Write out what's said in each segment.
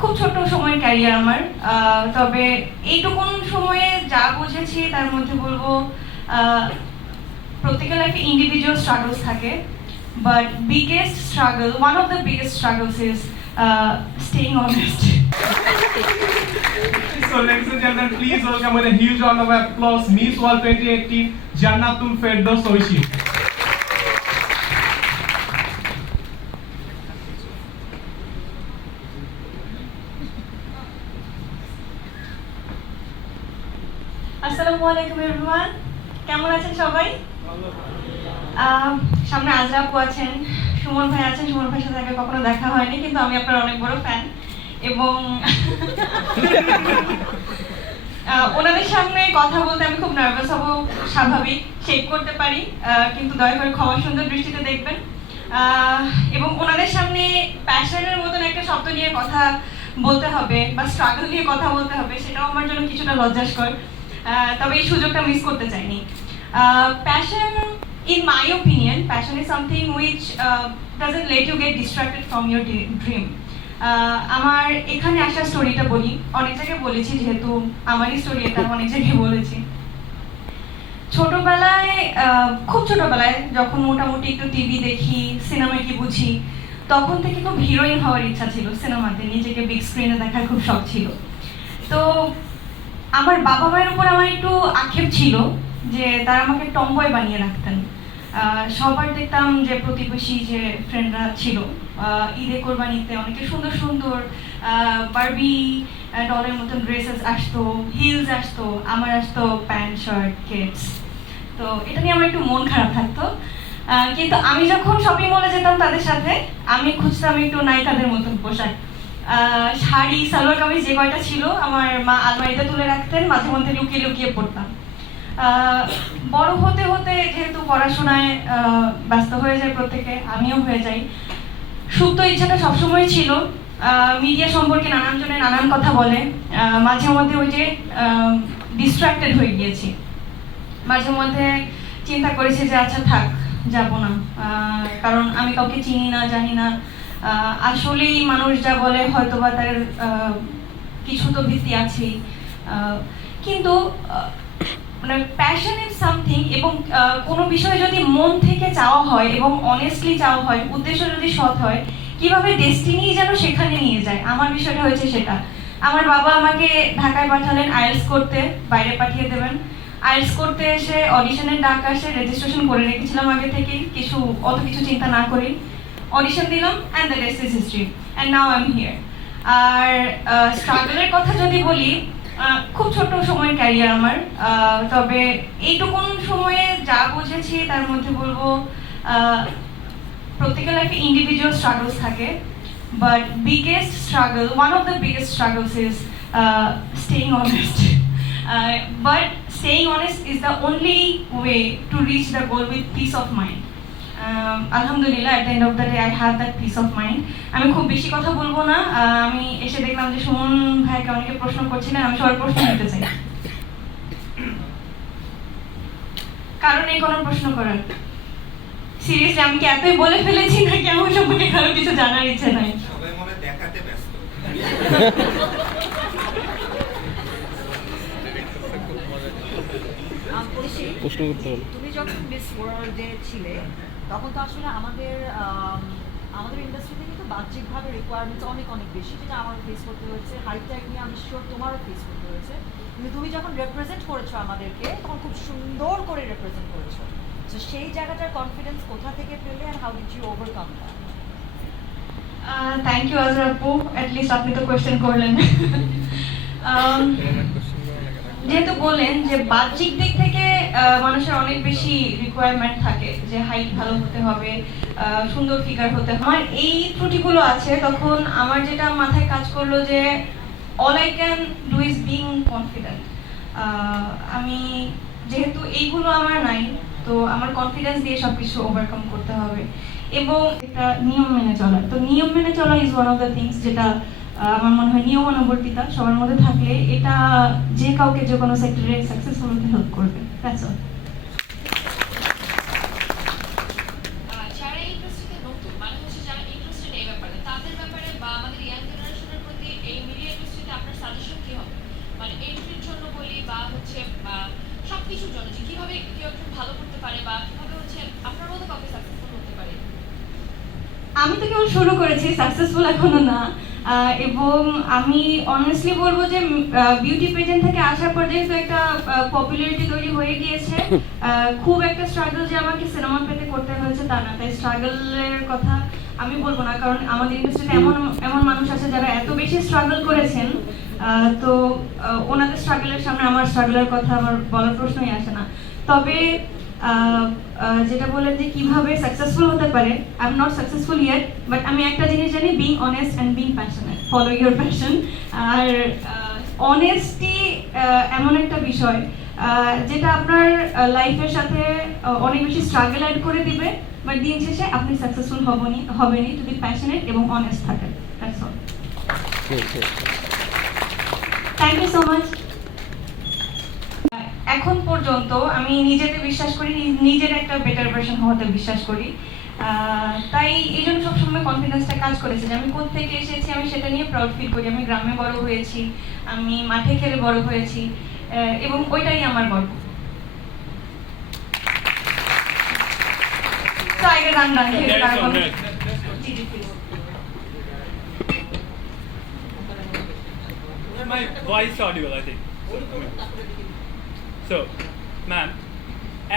খুব ছোট সময়ের ক্যারিয়ার আমার, তবে এইটুকুন সময়ে যা বুঝেছি তার মধ্যে বলবো প্রত্যেকের লাইফে ইন্ডিভিজুয়াল স্ট্রাগলস থাকে, but biggest struggle, one of the biggest struggles is staying honest. So ladies and gentlemen, please welcome with a huge round of applause Miss World 2018 Jannatul Firdaus Oishi. আসসালামু আলাইকুম এভরিওয়ান, কেমন আছেন সবাই? সামনে আজরা আপু আছেন, সুমন ভাই আছেন। সুমন ভাইয়ের সাথে আগে কখনো দেখা হয়নি, কিন্তু আমি আপনার অনেক বড় ফ্যান এবং ওনাদের সামনে কথা বলতে আমি খুব নার্ভাস হব, স্বাভাবিক, শেক করতে পারি, কিন্তু দয়া করে ক্ষমা সুন্দর দৃষ্টিতে দেখবেন। এবং ওনাদের সামনে প্যাশনের মতন একটা শব্দ নিয়ে কথা বলতে হবে বা স্ট্রাগল নিয়ে কথা বলতে হবে, সেটাও আমার জন্য কিছুটা লজ্জাস্কর, তবে এই সুযোগটা মিস করতে চাইনি। Passion, in my opinion, passion is something which doesn't let you get distracted from your dream. আমার এখানে আসার স্টোরিটা বলি, অনেক জায়গায় বলেছি, যেহেতু আমারই স্টোরি এটা, অনেক জায়গায় বলেছি। ছোটবেলায়, খুব ছোটবেলায় যখন মোটামুটি একটু টিভি দেখি, সিনেমা কি বুঝি, তখন থেকে খুব হিরোইন হওয়ার ইচ্ছা ছিল। সিনেমাতে নিজেকে বিগ স্ক্রিনে দেখার খুব শখ ছিল। তো আমার বাবা মায়ের উপর আমার একটু আক্ষেপ ছিল যে তারা আমাকে টমবয় বানিয়ে রাখতেন। সবার দেখতাম যে প্রতিবেশী যে ফ্রেন্ডরা ছিল, ঈদে কোরবানিতে অনেকে সুন্দর সুন্দর বারবি ডলের মতন ড্রেসেস আসতো, হিলস আসতো, আমার আসতো প্যান্ট শার্ট কেটস। তো এটা নিয়ে আমার একটু মন খারাপ থাকতো, কিন্তু আমি যখন শপিং মলে যেতাম তাদের সাথে, আমি খুঁজতাম একটু নায়িকাদের মতন পোশাক, শাড়ি, সালোয়ার কামিজ যে কয়টা ছিল আমার মা আলমারিতে তুলে রাখতেন, মাঝে মধ্যে লুকিয়ে লুকিয়ে পড়তাম। বড় হতে হতে যেহেতু পড়াশোনায় ব্যস্ত হয়ে যায় প্রত্যেকে, আমিও হয়ে যাই, সুপ্ত ইচ্ছাটা সবসময় ছিল। মিডিয়া সম্পর্কে নানান জনে নানান কথা বলে, মাঝে মধ্যে ওই যে ডিস্ট্রাক্টেড হয়ে গিয়েছি, মাঝে মধ্যে চিন্তা করেছি যে আচ্ছা থাক, যাবো না, কারণ আমি কাউকে চিনি না, জানি না। আসলেই মানুষ যা বলে হয়তোবা তার কিছু তো ভিত্তি আছেই, কিন্তু মানে প্যাশন ইজ সামথিং, এবং কোনো বিষয়ে যদি মন থেকে চাওয়া হয় এবং অনেস্টলি চাওয়া হয়, উদ্দেশ্য যদি সৎ হয়, কিভাবে ডেস্টিনি যেন সেখানে নিয়ে যায়। আমার বিষয়টা হয়েছে সেটা। আমার বাবা আমাকে ঢাকায় পাঠালেন আইএলটিএস করতে, বাইরে পাঠিয়ে দেবেন। আইএলটিএস করতে এসে অডিশনের ডাক আসে, রেজিস্ট্রেশন করে রেখেছিলাম আগে থেকেই, অত কিছু চিন্তা না করেই অডিশন দিলাম, and the rest is history, and now I am here. আর স্ট্রাগলের কথা যদি বলি, খুব ছোট সময়ের ক্যারিয়ার আমার, তবে এইটুকুন সময়ে যা বুঝেছি তার মধ্যে বলবো প্রত্যেকের লাইফে ইন্ডিভিজুয়াল স্ট্রাগলস থাকে, but biggest struggle, one of the biggest struggles is staying honest. But staying honest is the only way to reach the goal with peace of mind. আলহামদুলিল্লাহ, at the end of the day I have that peace of mind. আমি খুব বেশি কথা বলবো না। আমি এসে দেখলাম যে সুমন ভাইকে অনেকে প্রশ্ন করছিলেন, আমি সবার প্রশ্ন নিতে চাই। কারণ এই কোনো প্রশ্ন করার, সিরিয়াসলি আমি কি এতই বলে ফেলেছি নাকি আমার সম্পর্কে কারো কিছু জানার ইচ্ছে নাই? সবাই মনে দেখাতে ব্যস্ত। তুমি যখন মিস ওয়ার্ল্ডে ছিলে তখন তো আসলে আমাদের ইন্ডাস্ট্রিতে কিন্তু বাহ্যিকভাবে রিকোয়ারমেন্টস অনেক অনেক বেশি, যেটা আমার ফেস করতে হয়েছে। হাইট ট্যাগ নিয়ে আমি শিওর তোমারও ফেস করতে হয়েছে, কিন্তু তুমি যখন রিপ্রেজেন্ট করেছো আমাদেরকে, তখন খুব সুন্দর করে রিপ্রেজেন্ট করেছো। তো সেই জায়গাটার কনফিডেন্স কোথা থেকে পেলে, and how did you overcome that? Thank you Azra আপু, অ্যাটলিস্ট আপনি তো কোয়েশ্চেন করলেন। যেহেতু বললেন যে বাহ্যিক দিক থেকে মানুষের অনেক বেশি রিকোয়ারমেন্ট থাকে, যে হাইট ভালো হতে হবে, সুন্দর ফিগার হতে হবে, আমার এই ত্রুটিগুলো আছে, তখন আমার যেটা মাথায় কাজ করলো যে all I can do is being confident. আমি যেহেতু এইগুলো আমার নাই, তো আমার কনফিডেন্স দিয়ে সবকিছু ওভারকাম করতে হবে এবং একটা নিয়ম মেনে চলা। তো নিয়ম মেনে চলা is one of the things, যেটা আমার মনে হয় নিয়মানুবর্তিতা সবার মধ্যে থাকলে এটা যে কাউকে যে কোনো সেক্টরে সাকসেসফুল হতে হেল্প করবে। That's all. যারা এই ইন্ডাস্ট্রিতে নতুন, মানে হচ্ছে যারা ইন্টারেস্টেড এই ব্যাপারে, তাদের ব্যাপারে বা আমাদের ইয়াং জেনারেশনের প্রতি বা হচ্ছে সব কিছুর জন্য যে কীভাবে কেউ একটু ভালো করতে পারে বা কীভাবে হচ্ছে আপনার মতো কাউকে সাকসেসফুল হতে পারে? আমি তো কেবল শুরু করেছি, সাকসেসফুল এখনো না। এবং আমি অনেস্টলি বলবো যে বিউটি পেজেন্ট থেকে আসার পর যেহেতু একটা পপুলারিটি তৈরি হয়ে গিয়েছে, খুব একটা স্ট্রাগল যে আমাকে সিনেমা পেতে করতে হয়েছে তা না। তাই স্ট্রাগলের কথা আমি বলবো না, কারণ আমাদের ইন্ডাস্ট্রিতে এমন এমন মানুষ আছে যারা এত বেশি স্ট্রাগল করেছেন, তো ওনাদের স্ট্রাগলের সামনে আমার স্ট্রাগলের কথা আমার বলার প্রশ্নই আসে না। তবে যেটা বলেন যে কিভাবে সাকসেসফুল হতে পারে, I am not successful yet, but আমি একটা জিনিস জানি, being honest and being passionate, follow your passion. আর অনেস্টি এমন একটা বিষয় যেটা আপনার লাইফের সাথে অনেক বেশি স্ট্রাগল অ্যাড করে দিবে, বাট দিন শেষে আপনি সাকসেসফুল হবেনই যদি প্যাশনেট এবং অনেস্ট থাকেন। That's all. Thank you so much. এখন পর্যন্ত আমি নিজেতে বিশ্বাস করি, নিজের একটা বেটার ভার্সন হতে বিশ্বাস করি। তাই এই জন্য সবসময় কনফিডেন্সটা কাজ করেছে যে আমি কোত্থেকে এসেছি, আমি সেটা নিয়ে প্রাউড ফিল করি। আমি গ্রামে বড় হয়েছি, আমি মাঠে খেলে বড় হয়েছি, এবং ওইটাই আমার গর্ব। তো আগে গান খেলে তারপর My voice audible, I think. So, ma'am,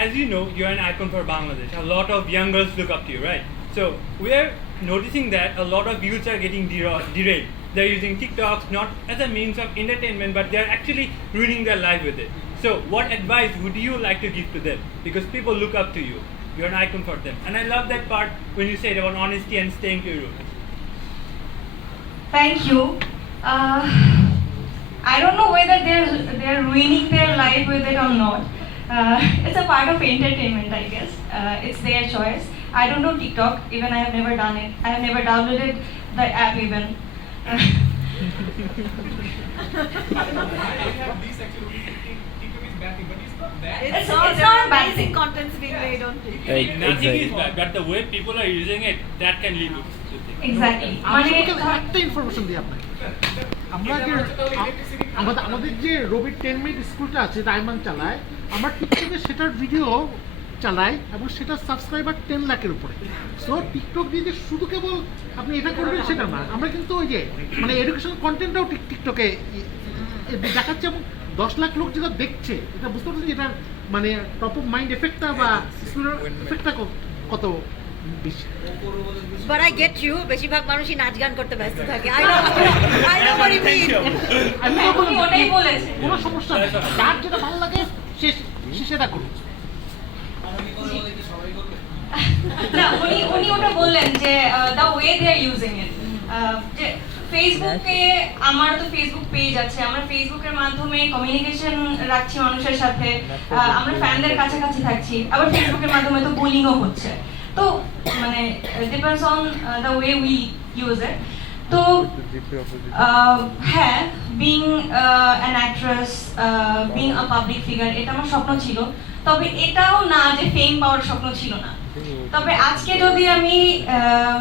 as you know, you're an icon for Bangladesh. A lot of young girls look up to you, right? So, we are noticing that a lot of youths are getting derailed. They're using TikToks not as a means of entertainment, but they're actually ruining their life with it. So, what advice would you like to give to them? Because people look up to you. You're an icon for them. And I love that part when you said about honesty and staying to your roots. Thank you. I don't know whether they're ruining their life with it or not. It's a part of entertainment, I guess. It's their choice. I don't know TikTok. Even I have never done it. I have never downloaded the app even. It's not a bad thing. Contents being made on TikTok. Nothing is bad, but the way people are using it, that can lead to things. Exactly. আমি মানে শুধু একটা information দিই আপনাকে। আমরা যে আমাদের যে রবি 10 মিনিট স্কুলটা আছে, রায়মান চালায়, আমরা টিকটকে সেটার ভিডিও চালাই এবং সেটা সাবস্ক্রাইবার 10 লাখের উপরে। সো টিকটক দিয়ে যে শুধু কেবল আপনি এটা করবেন সেটা না, আমরা কিন্তু ওই যে মানে এডুকেশনাল কন্টেন্টটাও টিকটকে দেখাচ্ছে এবং 10 লাখ লোক যেটা দেখছে, এটা বুঝতে পারছেন এটার মানে টপ অফ মাইন্ড এফেক্টটা বা এফেক্টটা কত বেশি। But I get you, বেশিরভাগ মানুষই নাচ গান করতে ব্যস্ত থাকে। I know what you mean. আমি আপনি ওটাই বলেছেন। কোনো সমস্যা নেই, যার যেটা ভালো লাগে সে সেটা করুন। না, উনি ওটা বললেন যে the way they are using it, যে ফেসবুকে, আমার তো ফেসবুক পেজ আছে, আমরা ফেসবুকের মাধ্যমে কমিউনিকেশন রাখছি মানুষের সাথে, আমরা ফ্যানদের কাছাকাছি থাকছি, আবার ফেসবুকের মাধ্যমে তো বুলিংও হচ্ছে। তো মানে depends on the way we use it. তো হ্যাঁ, being an actress, being a public figure, এটা আমার স্বপ্ন ছিল। তবে এটাও না যে ফেম পাওয়ার স্বপ্ন ছিল না। তবে আজকে যদি আমি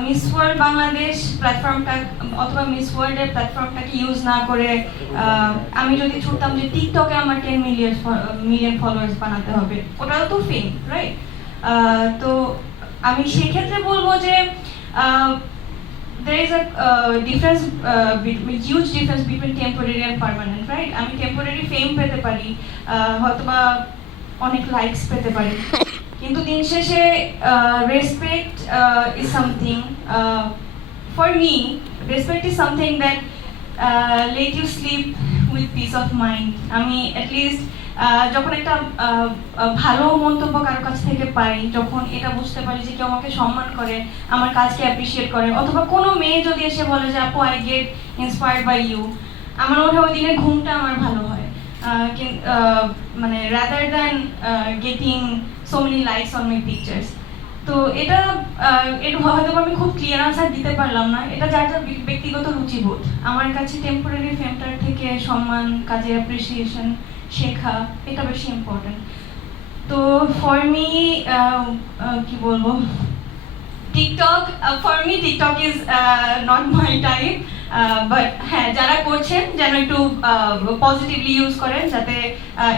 মিস ওয়ার্ল্ড বাংলাদেশ প্ল্যাটফর্মটা অথবা মিস ওয়ার্ল্ডের প্ল্যাটফর্মটাকে ইউজ না করে আমি যদি ছুটতাম যে টিকটকে আমার 10 মিলিয়ন ফলোয়ার্স বানাতে হবে, ওটাও তো ফেম, রাইট? তো আমি সেক্ষেত্রে বলবো যে there is a huge difference between temporary and permanent, right? আমি টেম্পোরারি ফেম পেতে পারি, হয়তোবা অনেক লাইকস পেতে পারি, কিন্তু দিন শেষে respect is something, for me respect is something that let you sleep with peace of mind. আমি at least যখন একটা ভালো মন্তব্য কারোর কাছ থেকে পাই, যখন এটা বুঝতে পারি যে কেউ আমাকে সম্মান করে, আমার কাজকে অ্যাপ্রিসিয়েট করে, অথবা কোনো মেয়ে যদি এসে বলে যে আপু I get inspired by you, আমার মনে হয় ওই দিনের ঘুমটা আমার ভালো হয়, মানে rather than getting so many likes on my pictures. তো এটা হয়তো আমি খুব ক্লিয়ার আনসার দিতে পারলাম না, এটা যার যার ব্যক্তিগত রুচিবোধ। আমার কাছে টেম্পোরারি ফেমটার থেকে সম্মান, কাজে অ্যাপ্রিসিয়েশন, শেখা, এটা বেশি ইম্পর্টেন্ট। তো ফর মি কি বলবো, TikTok, for me TikTok is not my type. But হ্যাঁ, যারা করছেন যেন একটু পজিটিভলি ইউজ করেন, যাতে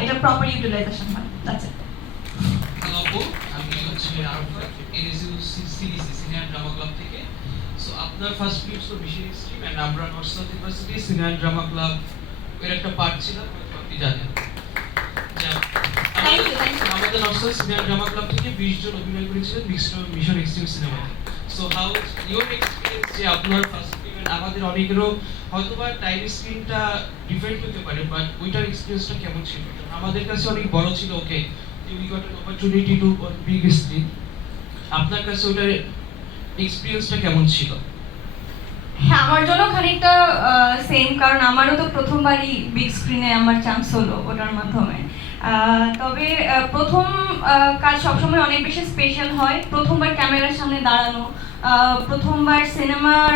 এটা প্রপার ইউটিলাইজেশন হয়। That's it. হ্যালো আপু, আমি হচ্ছে Arfat, NSU CDC senior drama club থেকে। সো আপনার ফার্স্ট ফিল্ম তো মিশন এক্সট্রিম এন্ড আমরা north south university senior drama club এর একটা পার্ট ছিলাম, হয়তো আপনি জানেন। Thank you, thank you. আমাদের north south senior drama club থেকে 20 জন অভিনয় করেছিলেন মিশন এক্সট্রিম সিনেমাতে। সো হাউ ইউর এক্সপিরিয়েন্স যে আপনার ফার্স্ট ফিল্ম, আমাদের অনেকেরও হয়তোবা টাইম স্ক্রিনটা ডিফারেন্ট হতে পারে, বাট ওইটার এক্সপিরিয়েন্সটা কেমন ছিল? আমাদের কাছে অনেক বড় ছিল, okay we got an opportunity to on big screen. আপনার কাছে ওটার এক্সপিরিয়েন্সটা কেমন ছিল? হ্যাঁ, আমার জন্য খানিকটা সেম, কারণ আমারও তো প্রথমবারই বিগ স্ক্রিনে আমার চান্স হলো ওটার মাধ্যমে। তবে প্রথম কাজ সবসময় অনেক বেশি স্পেশাল হয়। প্রথমবার ক্যামেরার সামনে দাঁড়ানো, প্রথমবার সিনেমার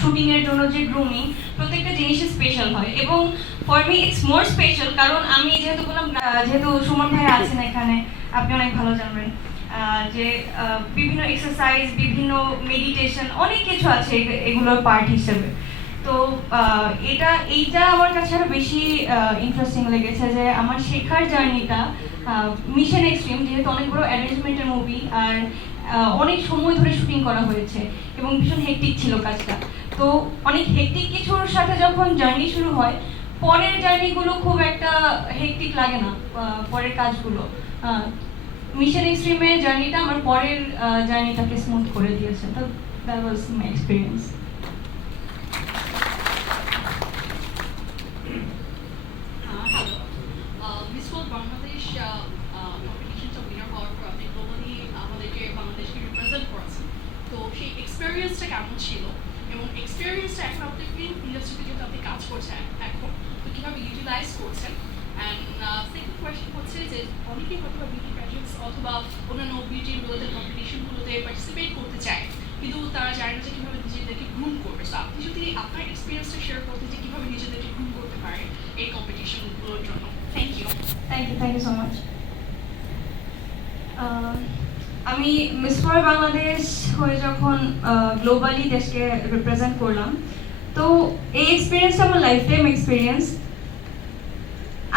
শুটিংয়ের জন্য যে গ্রুমিং, প্রত্যেকটা জিনিসই স্পেশাল হয়। এবং for me it's more special, কারণ আমি যেহেতু বললাম, যেহেতু সুমন ভাই আছেন এখানে, আপনি অনেক ভালো জানবেন যে বিভিন্ন এক্সারসাইজ, বিভিন্ন মেডিটেশন, অনেক কিছু আছে এগুলোর পার্ট হিসেবে। তো এইটা আমার কাছে আরো বেশি ইন্টারেস্টিং লেগেছে, যে আমার শেখার জার্নিটা মিশন এক্সট্রিম, যেহেতু অনেক বড় অ্যারেঞ্জমেন্টের মুভি আর অনেক সময় ধরে শুটিং করা হয়েছে এবং ভীষণ হেক্টিক ছিল কাজটা। তো অনেক হেক্টিক কিছুর সাথে যখন জার্নি শুরু হয়, পরের জার্নিগুলো খুব একটা হেক্টিক লাগে না, পরের কাজগুলো। মিশন এক্সট্রিমের জার্নিটা আমার পরের জার্নিটাকে স্মুথ করে দিয়েছে। তো that was my experience. Hello, miss world Bangladesh কম্পিটিশনটা উইনার হওয়ার পর আপনি গ্লোবালি আমাদেরকে বাংলাদেশকে রিপ্রেজেন্ট করেছেন। তো সেই এক্সপিরিয়েন্সটা কেমন ছিল, এবং এক্সপিরিয়েন্সটা এখন আপনি ফিল্ম ইন্ডাস্ট্রিতে যেহেতু আপনি কাজ করছেন এখন, তো কীভাবে ইউটিলাইজ করছেন? অ্যান্ড সেকেন্ড কোয়েশ্চেন হচ্ছে যে অনেকেই হয়তো বা বিউটি প্যাজেন্টস অথবা অন্যান্য বিউটি রিলেটেড কম্পিটিশনগুলোতে পার্টিসিপেট করতে চায়, কিন্তু তারা জানে না যে কীভাবে নিজেদেরকে গ্রুম করবে। সো আপনি যদি আপনার এক্সপিরিয়েন্সটা শেয়ার করতে, যে কীভাবে নিজেদেরকে গ্রুম করতে পারে এই কম্পিটিশনগুলোর জন্য। Thank you so much. আমি মিস ওয়ার্ল্ড বাংলাদেশ হয়ে যখন গ্লোবালি দেশকে রিপ্রেজেন্ট করলাম, তো এই এক্সপিরিয়েন্সটা আমার লাইফ টাইম এক্সপিরিয়েন্স।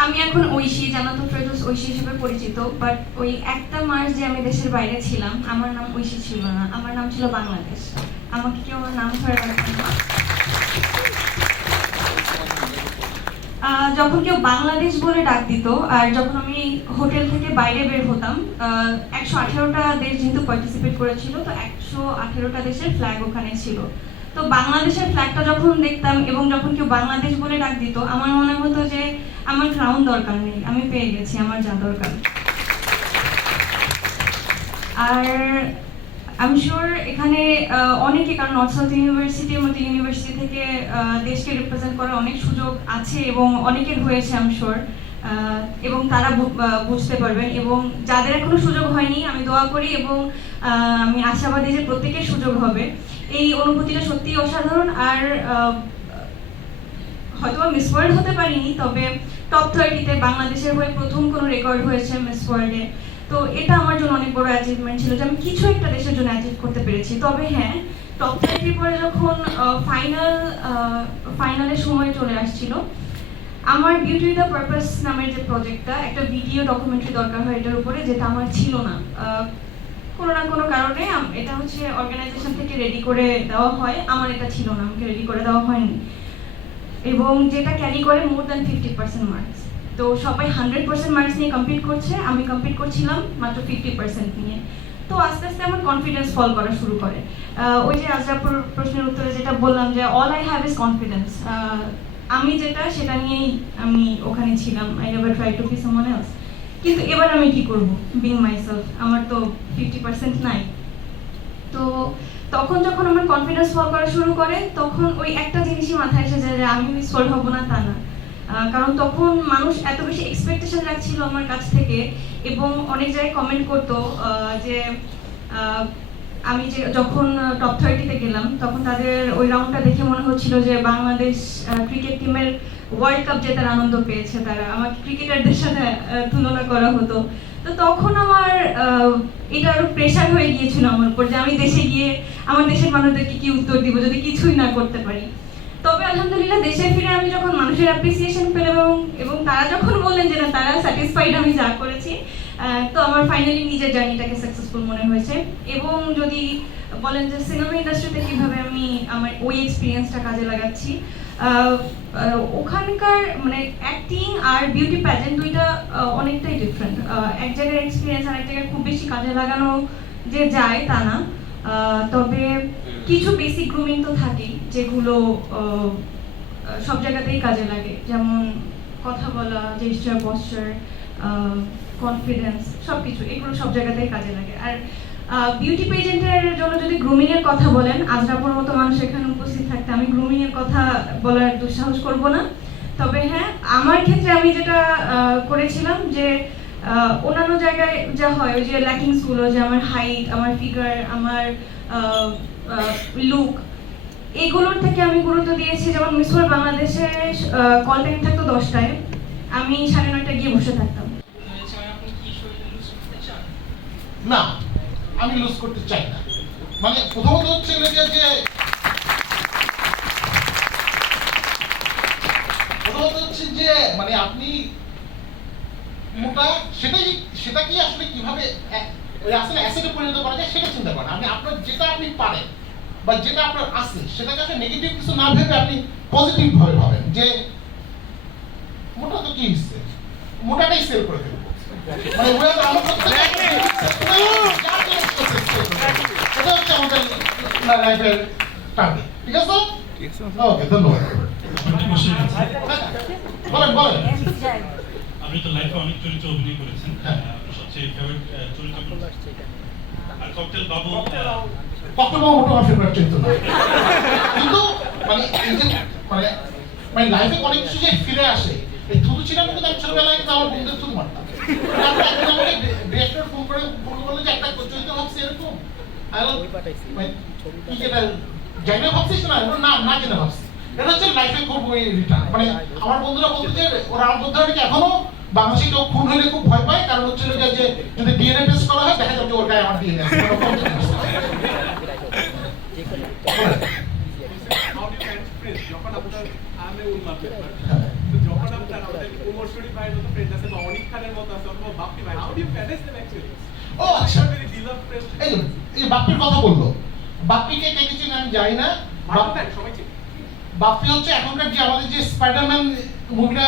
আমি এখন ঐশী, জান্নাতুল ফেরদৌস ঐশী হিসেবে পরিচিত, বাট ওই একটা মাস যে আমি দেশের বাইরে ছিলাম, আমার নাম ঐশী ছিল না, আমার নাম ছিল বাংলাদেশ। আমাকে কেউ আমার নাম ধরে রাখতেন না। যখন কেউ বাংলাদেশ বলে ডাক দিত, আর যখন আমি হোটেল থেকে বাইরে বের হতাম, 118টা দেশ যেহেতু পার্টিসিপেট করেছিল, তো 118টা দেশের ফ্ল্যাগ ওখানে ছিল। তো বাংলাদেশের ফ্ল্যাগটা যখন দেখতাম এবং যখন কেউ বাংলাদেশ বলে ডাক দিত, আমার মনে হতো যে আমার ক্রাউন দরকার নেই, আমি পেয়ে গেছি আমার যা দরকার। আর আমি শিওর এখানে অনেকে, কারণ নর্থ সাউথ ইউনিভার্সিটির মতো ইউনিভার্সিটি থেকে দেশকে রিপ্রেজেন্ট করার অনেক সুযোগ আছে এবং অনেকের হয়েছে আমি শিওর, এবং তারা বুঝতে পারবেন। এবং যাদের এখনো সুযোগ হয়নি, আমি দোয়া করি এবং আমি আশাবাদী যে প্রত্যেকের সুযোগ হবে। এই অনুভূতিটা সত্যিই অসাধারণ। আর হয়তো মিস ওয়ার্ল্ড হতে পারিনি, তবে টপ 30-তে বাংলাদেশের হয়ে প্রথম কোনো রেকর্ড হয়েছে মিস ওয়ার্ল্ডে। তো এটা আমার জন্য অনেক বড় অ্যাচিভমেন্ট ছিল, যে আমি কিছু একটা দেশের জন্য অ্যাচিভ করতে পেরেছি। তবে হ্যাঁ, টপ 30 পরে যখন ফাইনালের সময় চলে আসছিল, আমার বিউটি দ্য পারপাস নামের যে প্রজেক্টটা, একটা ভিডিও ডকুমেন্টারি দরকার হয় এটার উপরে, যেটা আমার ছিল না কোনো না কোনো কারণে। এটা হচ্ছে অর্গানাইজেশন থেকে রেডি করে দেওয়া হয়, আমার এটা ছিল না, আমাকে রেডি করে দেওয়া হয়নি। এবং যেটা ক্যারি করে মোর দ্যান 50% মার্কস। তো সবাই 100% মার্কস নিয়ে কমপ্লিট করছে, আমি কমপ্লিট করছিলাম মাত্র 50% নিয়ে। তো আস্তে আস্তে আমার কনফিডেন্স ফল করা শুরু করে। ওই যে আজরাপুর প্রশ্নের উত্তরে যেটা বললাম, যে all I have is confidence. আমি যেটা, সেটা নিয়েই আমি ওখানে ছিলাম। I never try to B someone else. কিন্তু এবার আমি কি করব, বিং মাইসেলফ, আমার তো 50% নাই। তো তখন যখন আমার কনফিডেন্স ফল করা শুরু করে, তখন ওই একটা জিনিসই মাথায় এসে যায় যে আমি মিস ওয়ার্ল্ড হবো না, তা না। কারণ তখন মানুষ এত বেশি এক্সপেকটেশন রাখছিল আমার কাছ থেকে, এবং অনেক জায়গায় কমেন্ট করতো যে আমি যে যখন টপ 30-তে গেলাম, তখন তাদের ওই রাউন্ডটা দেখে মনে হচ্ছিল যে বাংলাদেশ ক্রিকেট টিমের ওয়ার্ল্ড কাপ জেতার আনন্দ পেয়েছে তারা, আমাকে ক্রিকেটারদের সাথে তুলনা করা হতো। তো তখন আমার এটা আরো প্রেশার হয়ে গিয়েছিল আমার উপর, যে আমি দেশে গিয়ে আমার দেশের মানুষদেরকে কি উত্তর দিব যদি কিছুই না করতে পারি। আলহামদুলিল্লাহ দেশে ফিরে আমি যখন মানুষের অ্যাপ্রিসিয়েশন পেলাম এবং তারা যখন বললেন যে না তারা স্যাটিসফাইড আমি যা করেছি, তো আমার ফাইনালি নিজের জার্নিটাকে সাকসেসফুল মনে হয়েছে। এবং যদি বলেন যে সিনেমা ইন্ডাস্ট্রিতে কিভাবে আমি আমার ওই এক্সপিরিয়েন্সটা কাজে লাগাচ্ছি, ওখানকার মানে অ্যাক্টিং আর বিউটি প্যাজেন্ট দুইটা অনেকটাই ডিফারেন্ট। এক জায়গার এক্সপিরিয়েন্স আর এক জায়গায় খুব বেশি কাজে লাগানো যে যায় তা না, তবে কিছু বেসিক গ্রুমিং তো থাকেই যেগুলো সব জায়গাতেই কাজে লাগে, যেমন কথা বলা, জেস্টার, পশ্চার, কনফিডেন্স, সব কিছু এগুলো সব জায়গাতেই কাজে লাগে। আর বিউটি পেজেন্টের জন্য যদি গ্রুমিং এর কথা বলেন, আজরাপুর মতো মানুষ এখানে উপস্থিত থাকতে আমি গ্রুমিং এর কথা বলার দুঃসাহস করব না। তবে হ্যাঁ, আমার ক্ষেত্রে আমি যেটা করেছিলাম যে অন্যান্য জায়গায় যা হয় ওই যে ল্যাকিংস গুলো, যে আমার হাইট, আমার ফিগার, আমার লুক, এইগুলোর থেকে আমি গুরুত্ব দিয়েছি। যেমন মিস ওয়ার্ল্ড বাংলাদেশে কল টাইম থাকতো 10টায়, আমি 9:30টায় গিয়ে বসে থাকতাম। আপনি কি শরীরে লুজ করতে চান? না, আমি লুজ করতে চাই না। মানে প্রথমত হচ্ছে যে মানে আপনি মোটা সেটা কি আসলে কিভাবে ওই আসলে অ্যাসিডে পরিণত করা যায় সেটা চিন্তা করেন। আপনি আপনার যেটা আপনি পারেন বা যেটা আপনার আছে সেটাকে আসলে নেগেটিভ কিছু না ভেবে আপনি পজিটিভ ভাবে ভাবেন যে মোটা তো কি হচ্ছে, মোটাটাই সেল করে ফেলবো। মানে ওরা তো আমার এটা হচ্ছে আমাদের লাইফের টার্গেট। ঠিক আছে? ওকে, ধন্যবাদ। বলেন বলেন। আপনি তো লাইফে অনেক চরিত্র অভিনয় করেছেন, সবচেয়ে ফেভারিট চরিত্র আর ককটেল বাবু। ককটেল বাবু মোটা আমার ফেভারিট চরিত্র না, কিন্তু মানে এই যে মানে লাইফে অনেক কিছু যে ফিরে আসে। এই থুতু ছিলাম কিন্তু আমি ছোটবেলায় কিন্তু আমার বন্ধুদের থুতু মারতাম। আমাকে ডিরেক্টর ফোন করে বললো যে একটা চরিত্র ভাবছি এরকম, কি যেটা জানি না ভাবছিস না, না জেনে ভাবছি। এটা হচ্ছে লাইফে খুব ওই রিটার্ন। মানে আমার বন্ধুরা বলতো যে ওরা আমার বন্ধুরা নাকি এখনো বাংলাদেশে কেউ খুন হলে খুব ভয় পায়, কারণ হচ্ছে যে যদি ডিএনএ টেস্ট করা হয় দেখা যাবে যে ওর গায়ে আমার ডিএনএ আছে। যখন আপনার আমি উন্মাদের যখন আপনার আমাদের উমর শরীফ ভাইয়ের মতো ফ্রেন্ড আছে বা অনিক খানের মতো আছে অথবা বাপ্পি ভাই, how do you manage them actually? ও আচ্ছা, ভেরি ডিলাভ ফ্রেন্ড। এই বাপ্পির কথা বললো। বাপ্পিকে কে চিনি আমি জানি না। সবাই চিনি। বাপ্পি হচ্ছে এখনকার যে আমাদের যে স্পাইডারম্যান মুভিটা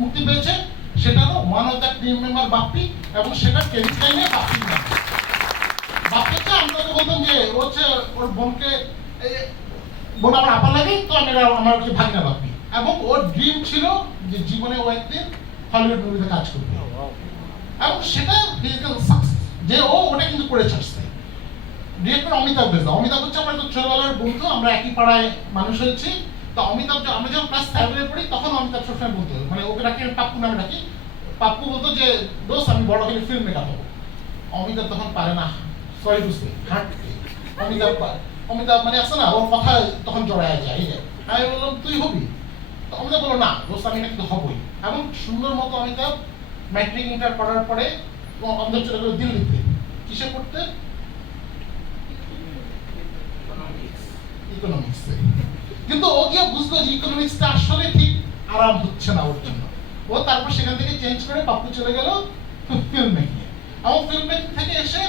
মুক্তি পেয়েছে সেটারও one of the team member Bappi, এবং সেটার ক্রেডিট লাইনে বাপ্পির নাম। বাপ্পি হচ্ছে আমরা তো বলতাম যে ও হচ্ছে ওর বোনকে বোন আমার আপা লাগে, তো আমার হচ্ছে ভাগনা বাপ্পি, এবং ওর ড্রিম ছিল যে জীবনে ও একদিন হলিউড মুভিতে কাজ করবে, এবং সেটা ফিজিক্যাল সাকসেস যে ও ওটা কিন্তু করে ছাড়ছে। ডিরেক্টর অমিতাভ বেজা। অমিতাভ হচ্ছে আমরা তো ছোটবেলার বন্ধু, আমরা একই পাড়ায় মানুষ হয়েছি। তো অমিতাভ আমরা যখন ক্লাস 7-এ পড়ি তখন অমিতাভ সবসময় বলতো, মানে ওকে ডাকি পাপ্পু নামে ডাকি, পাপ্পু বলতো যে দোস্ত আমি বড় হলে ফিল্ম মেকার হবো। অমিতাভ তখন পারে না, সরি টু সে, অমিতাভ মানে আছে না, ওর কথা তখন জড়ায় যায়। আমি বললাম তুই হবি? তো অমিতাভ বললো না দোস্ত আমি না কিন্তু হবই। এবং সুন্দর মতো অমিতাভ ম্যাট্রিক ইন্টার করার পরে অমিতাভ চলে গেল দিল্লিতে। কিসে পড়তে? ইকোনমিক্স। কিন্তু ও গিয়ে বুঝলো যে ইকোনমিক্সটা আসলে ঠিক আরাম হচ্ছে না ওর জন্য। ও তারপর সেখান থেকে চেঞ্জ করে পাপ্পু চলে গেল ফিল্ম মেকিং। এবং ফিল্ম মেকিং থেকে এসে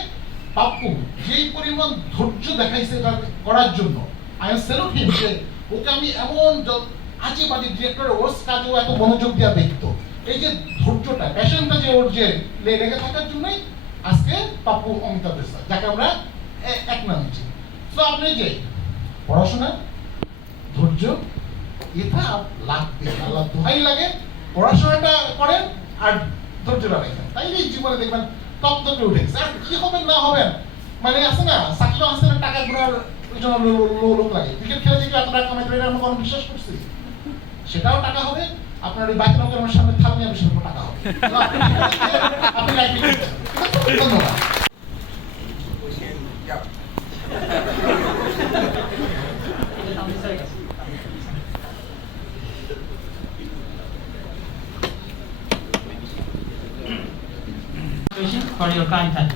পাপ্পু যেই পরিমাণ ধৈর্য দেখাইছে এটা করার জন্য, আই স্যালুট হিম। যে ওকে আমি এমন আজে বাজে ডিরেক্টরের ওর কাজেও এত মনোযোগ দেওয়া দেখতো, এই যে ধৈর্যটা, প্যাশনটা যে ওর যে লেগে থাকার জন্যই আজকে পাপ্পু অমিতাভ বেজা, যাকে আমরা এক নামে চিনি। তো আপনি যে পড়াশোনা, ধৈর্য, এটা লাগবে, আল্লাহ দোহাই লাগে। পড়াশোনাটা করেন আর ধৈর্যটা রাখেন, তাইলেই জীবনে দেখবেন তত্ত্বকে উঠে গেছে। আর কি হবেন না হবেন, মানে আছে না সাকিব আল হাসানের টাকা ঘোরার জন্য লোক লাগে। ক্রিকেট খেলে যে এত টাকা কামাইতে পারে আমরা কোনো বিশ্বাস করছি? সেটাও টাকা হবে। আপনার ওই বাইক নগর আমার সামনে থাল নিয়ে সেটাও টাকা হবে। আপনি লাইফে ধন্যবাদ। for your kind time.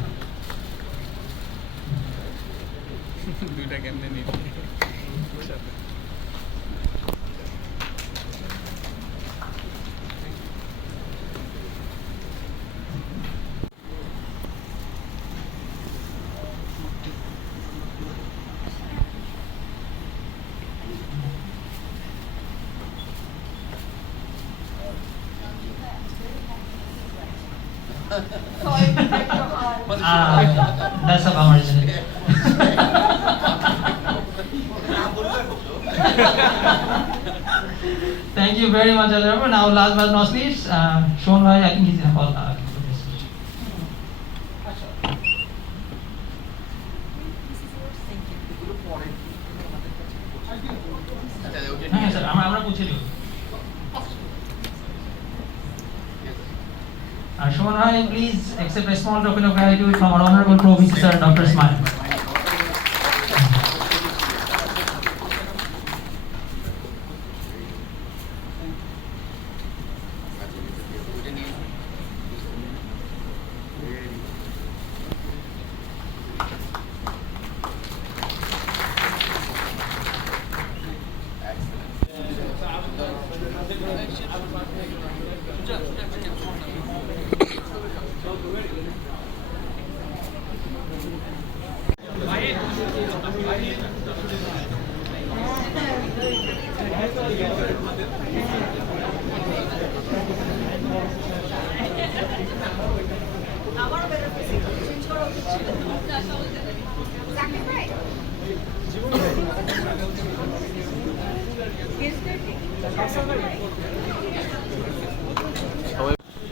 That's a bummer, isn't it? Thank you very much, Adarama. Now, last but not least, Sean Bhai, I think he's in a call. হ্যাঁ স্যার আমরা পৌঁছে দেব Shomon Bhai, please accept a small token of gratitude from our Honorable Professor Dr. Ismail.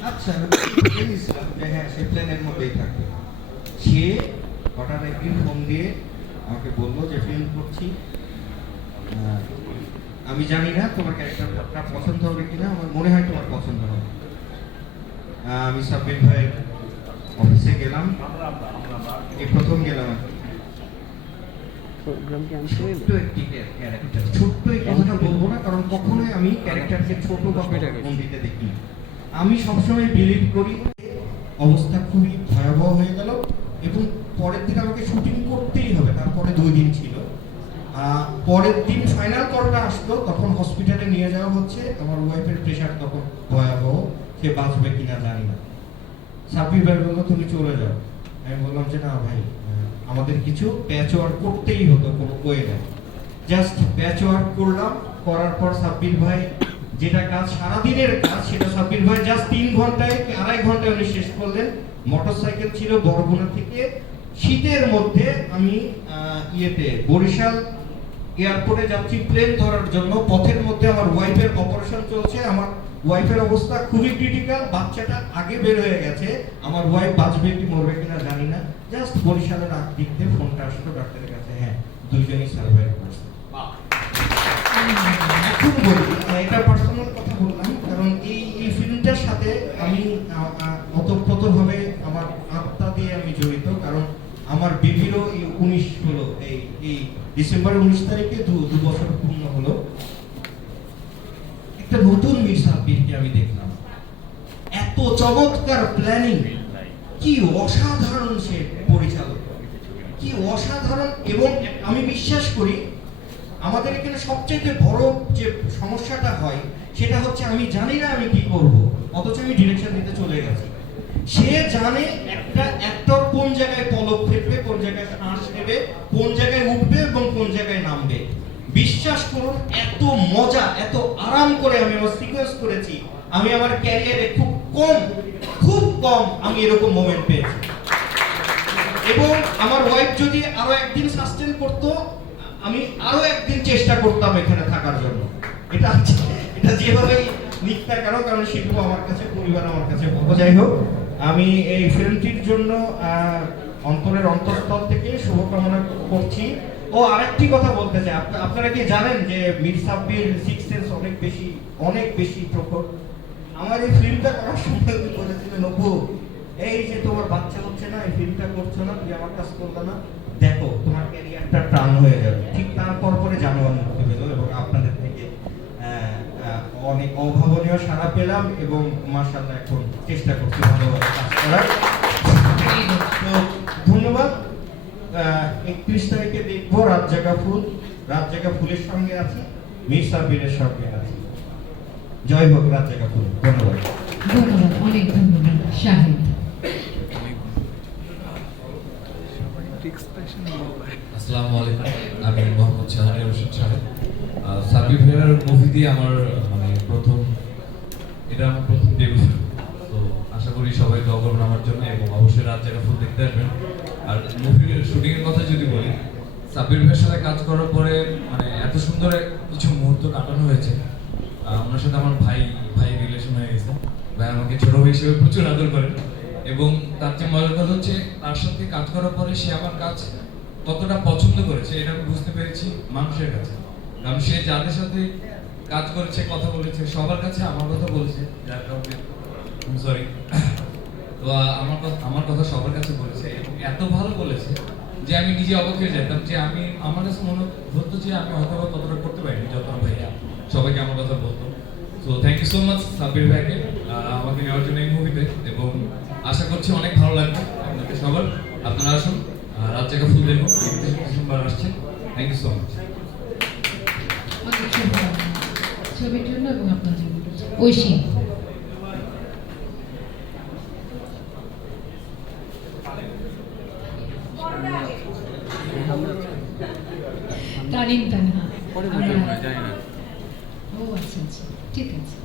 আচ্ছা হ্যাঁ সে প্ল্যানের মধ্যেই থাকে সে হঠাৎ একদিন ফোন দিয়ে আমাকে বললো যে ফিল্ম করছি আমি জানি না তোমার ক্যারেক্টারটা পছন্দ হবে কিনা আমার মনে হয় তোমার পছন্দ হবে আমি সাব্বির ভাইয়ের অফিসে গেলাম এই প্রথম গেলাম ছোট্ট একটি ক্যারেক্টার ছোট্ট এই কথাটা বলবো না কারণ কখনোই আমি ক্যারেক্টারকে ছোট বা বন্দিতে দেখি আমি সবসময় বিলিভ করি অবস্থা খুবই ভয়াবহ হয়ে গেল এবং পরের দিন আমাকে শুটিং করতেই হবে তারপরে 2 দিন ছিল পরের দিন ফাইনাল কলটা আসলো তখন হসপিটালে নিয়ে যাওয়া হচ্ছে আমার ওয়াইফের প্রেশার তখন ভয়াবহ সে বাঁচবে কিনা জানি না সাব্বির ভাই বললো তুমি চলে যাও আমি বললাম যে না ভাই আমাদের কিছু প্যাচ ওয়ার্ক করতেই হতো কোনো ওয়ে নেই জাস্ট প্যাচ ওয়ার্ক করলাম করার পর সাব্বির ভাই যেটা কাজ সারাদিনের কাজ সেটা সাব্বির ভাই জাস্ট 3 ঘন্টায় 2.5 ঘন্টায় উনি শেষ করলেন মোটরসাইকেল ছিল বরগুনা থেকে শীতের মধ্যে আমি বরিশাল এয়ারপোর্টে যাচ্ছি প্লেন ধরার জন্য পথের মধ্যে আমার ওয়াইফের অপারেশন চলছে আমার ওয়াইফের অবস্থা খুবই ক্রিটিক্যাল বাচ্চাটা আগে বের হয়ে গেছে আমার ওয়াইফ বাঁচবে কি মরবে কিনা জানি না জাস্ট বরিশালের আগ দিক দিয়ে ফোনটা আসলো ডাক্তারের কাছে হ্যাঁ দুইজনই সার্ভাইভ করছে এখন বলি এটা পার্সোনাল কথা বললাম কারণ এই ফিল্মটার সাথে আমি ওতপ্রোতভাবে আমার আত্মা দিয়ে আমি জড়িত কারণ আমার বেবিরও এই 19 হলো এই ডিসেম্বর 19 তারিখে 2 বছর পূর্ণ হলো একটা নতুন মীর সাব্বিরকে আমি দেখলাম এত চমৎকার প্ল্যানিং কি অসাধারণ সে পরিচালক কি অসাধারণ এবং আমি বিশ্বাস করি আমাদের এখানে সবচেয়ে বড় যে সমস্যাটা হয় সেটা হচ্ছে আমি জানি না আমি কি করব অথচ আমি ডিরেকশন দিতে চলে গেছি সে জানে একটা অ্যাক্টর কোন জায়গায় পলক ফেলবে কোন জায়গায় শ্বাস নেবে কোন জায়গায় উঠবে এবং কোন জায়গায় নামবে বিশ্বাস করুন এত মজা এত আরাম করে আমি আমার সিকোয়েন্স করেছি আমি আমার ক্যারিয়ারে খুব কম আমি এরকম মোমেন্ট পেয়েছি এবং আমার ওয়াইফ যদি আরো একদিন সাস্টেন করতো আমি আরো একদিন চেষ্টা করতাম এখানে থাকার জন্য এটা যেভাবেই নিক না কারণ শিল্প আমার কাছে পরিবার আমার কাছে বড় যাই হোক আমি এই ফিল্মটির জন্য অন্তরের অন্তঃস্থল থেকে শুভকামনা করছি ও আরেকটি কথা বলতে চাই আপনারা কি জানেন যে মীর সাব্বির সিক্স সেন্স অনেক বেশি প্রখর আমার এই ফিল্মটা করার সময় বলেছিলেন নবু এই যে তোমার বাচ্চা হচ্ছে না এই ফিল্মটা করছো না তুই আমার কাজ করবে না দেখো তোমার ক্যারিয়ারটা টার্ন হয়ে যাবে ঠিক তারপর পরে জানোয়ার মুক্তি পেল এবং আপনাদের থেকে অনেক অভাবনীয় সাড়া পেলাম এবং মাশাআল্লাহ এখন চেষ্টা করছি ভালোভাবে কাজ করার তো ধন্যবাদ 31 তারিখে দেখবো রাত জাগা ফুলের সঙ্গে আছি মীর সাব্বিরের সঙ্গে আছি জয় হোক রাত জাগা ফুল ধন্যবাদ অনেক ধন্যবাদ শাহিদ আসসালামু আলাইকুম আমি মোহাম্মদ শাহরিয়ার রশিদ সাহেব সাব্বির ভাইয়ার মুভি দিয়ে আমার প্রথম ডেবিউ তো আশা করি করি সবাই দোয়া করবেন আমার জন্য এবং অবশ্যই রাত জায়গা ফুল দেখতে আসবেন। আর মুভির শুটিং এর কথা যদি বলি, সাব্বির ভাইয়ের সাথে কাজ করার পরে মানে এত সুন্দর কিছু মুহূর্ত কাটানো হয়েছে। ওনার সাথে আমার ভাই রিলেশন হয়ে গেছে। ভাই আমাকে ছোট ভাই হিসেবে প্রচুর আদর করেন এবং তার যে মজার কথা হচ্ছে তার সাথে কাজ করার পরে সে আমার কাজ কতটা পছন্দ করেছে এটা আমি বুঝতে পেরেছি মানুষের কাছে। কারণ সে যাদের সাথে কাজ করেছে, কথা বলেছে, সবার কাছে আমার কথা বলেছে, যার কারণে সরি তো আমার কথা সবার কাছে বলেছে এবং এত ভালো বলেছে যে আমি নিজে অবাক হয়ে যেতাম যে আমার কাছে মনে হতো যে আমি হয়তো ততটা করতে পারিনি যত ভাইয়া সবাইকে আমার কথা বলতো। So thank you so much Sabbir ভাইকে আমাকে নেওয়ার জন্য এই মুভিতে, এবং আশা করছি অনেক ভালো লাগবে আপনাদের সবার। আপনারা আসুন, রাত জায়গা ফুল দেখুন, ডিসেম্বর আসছে। Thank you so much. অনেক শুভকামনা ছবির জন্য এবং আপনার জন্য। ঐশী, তারিন তানহা। ও আচ্ছা আচ্ছা, ঠিক আছে।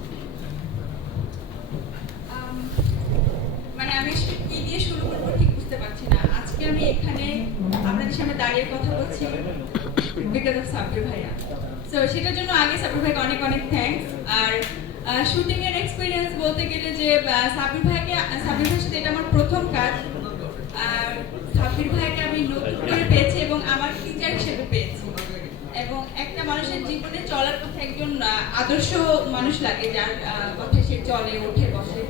মানে আমি আসলে কি দিয়ে শুরু করবো ঠিক বুঝতে পারছি না। আজকে আমি এখানে আপনাদের সামনে দাঁড়িয়ে কথা বলছি বিকজ অফ সাব্বির ভাইয়া। সো সেটার জন্য আগে সাব্বির ভাইকে অনেক অনেক থ্যাঙ্কস। আর শুটিং এর এক্সপিরিয়েন্স বলতে গেলে যে সাব্বির ভাইয়ের সাথে এটা আমার প্রথম কাজ। আর সাব্বির ভাইকে আমি নতুন করে পেয়েছি এবং আমার টিচার হিসেবে পেয়েছি। এবং একটা মানুষের জীবনে চলার পথে একজন আদর্শ মানুষ লাগে যার পথে সে চলে, ওঠে, বসে।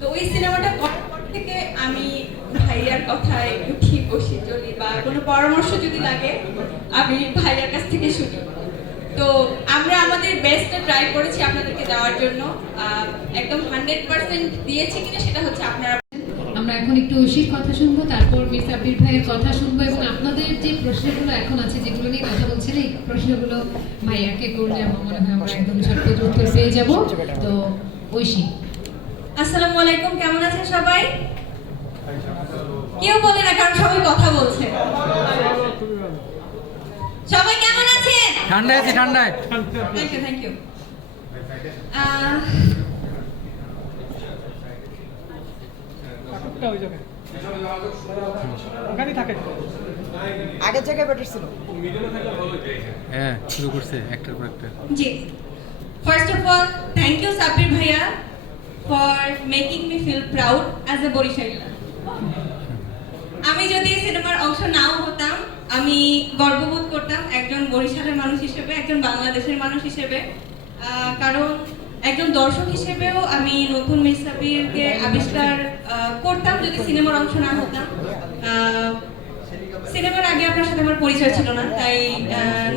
তো ওই সিনেমাটা করার পর থেকে আমি ভাইয়ার কথায় উঠি, বসি, চলি বা কোনো পরামর্শ যদি লাগে আমি ভাইয়ার কাছ থেকে শুনি। তো আমরা আমাদের বেস্টটা ট্রাই করেছি আপনাদেরকে দেওয়ার জন্য। একদম 100% দিয়েছি কিনা সেটা হচ্ছে আপনারা। আমরা এখন একটু ঐশীর কথা শুনবো, তারপর মিস সাব্বির ভাইয়ের কথা শুনবো এবং আপনাদের যে প্রশ্নগুলো এখন আছে যেগুলো নিয়ে কথা বলছেন এই প্রশ্নগুলো ভাইয়াকে করলে আমার মনে হয় আমরা একদম ঝটপট উত্তর পেয়ে যাব। তো ঐশী। আসসালামু আলাইকুম, কেমন আছেন সবাই? কেউ বলে না কারণ সবাই কথা বলছে। সবাই কেমন আছেন? ঠান্ডায় আছি, ঠান্ডায়। Thank you. আগের জায়গায় বেটার ছিল। হ্যাঁ, শুরু করছে একটার পর একটা। জি, first of all thank you Sabbir ভাইয়া for making me feel proud as a Barishalia. আমি যদি সিনেমার অংশ নাও হতাম আমি গর্ববোধ করতাম একজন বরিশালের মানুষ হিসেবে, একজন বাংলাদেশের মানুষ হিসেবে। কারণ একজন দর্শক হিসেবেও আমি নতুন মিস সাব্বিরকে আবিষ্কার করতাম যদি সিনেমার অংশ না হতাম। সিনেমার আগে আপনার সাথে আমার পরিচয় ছিল না, তাই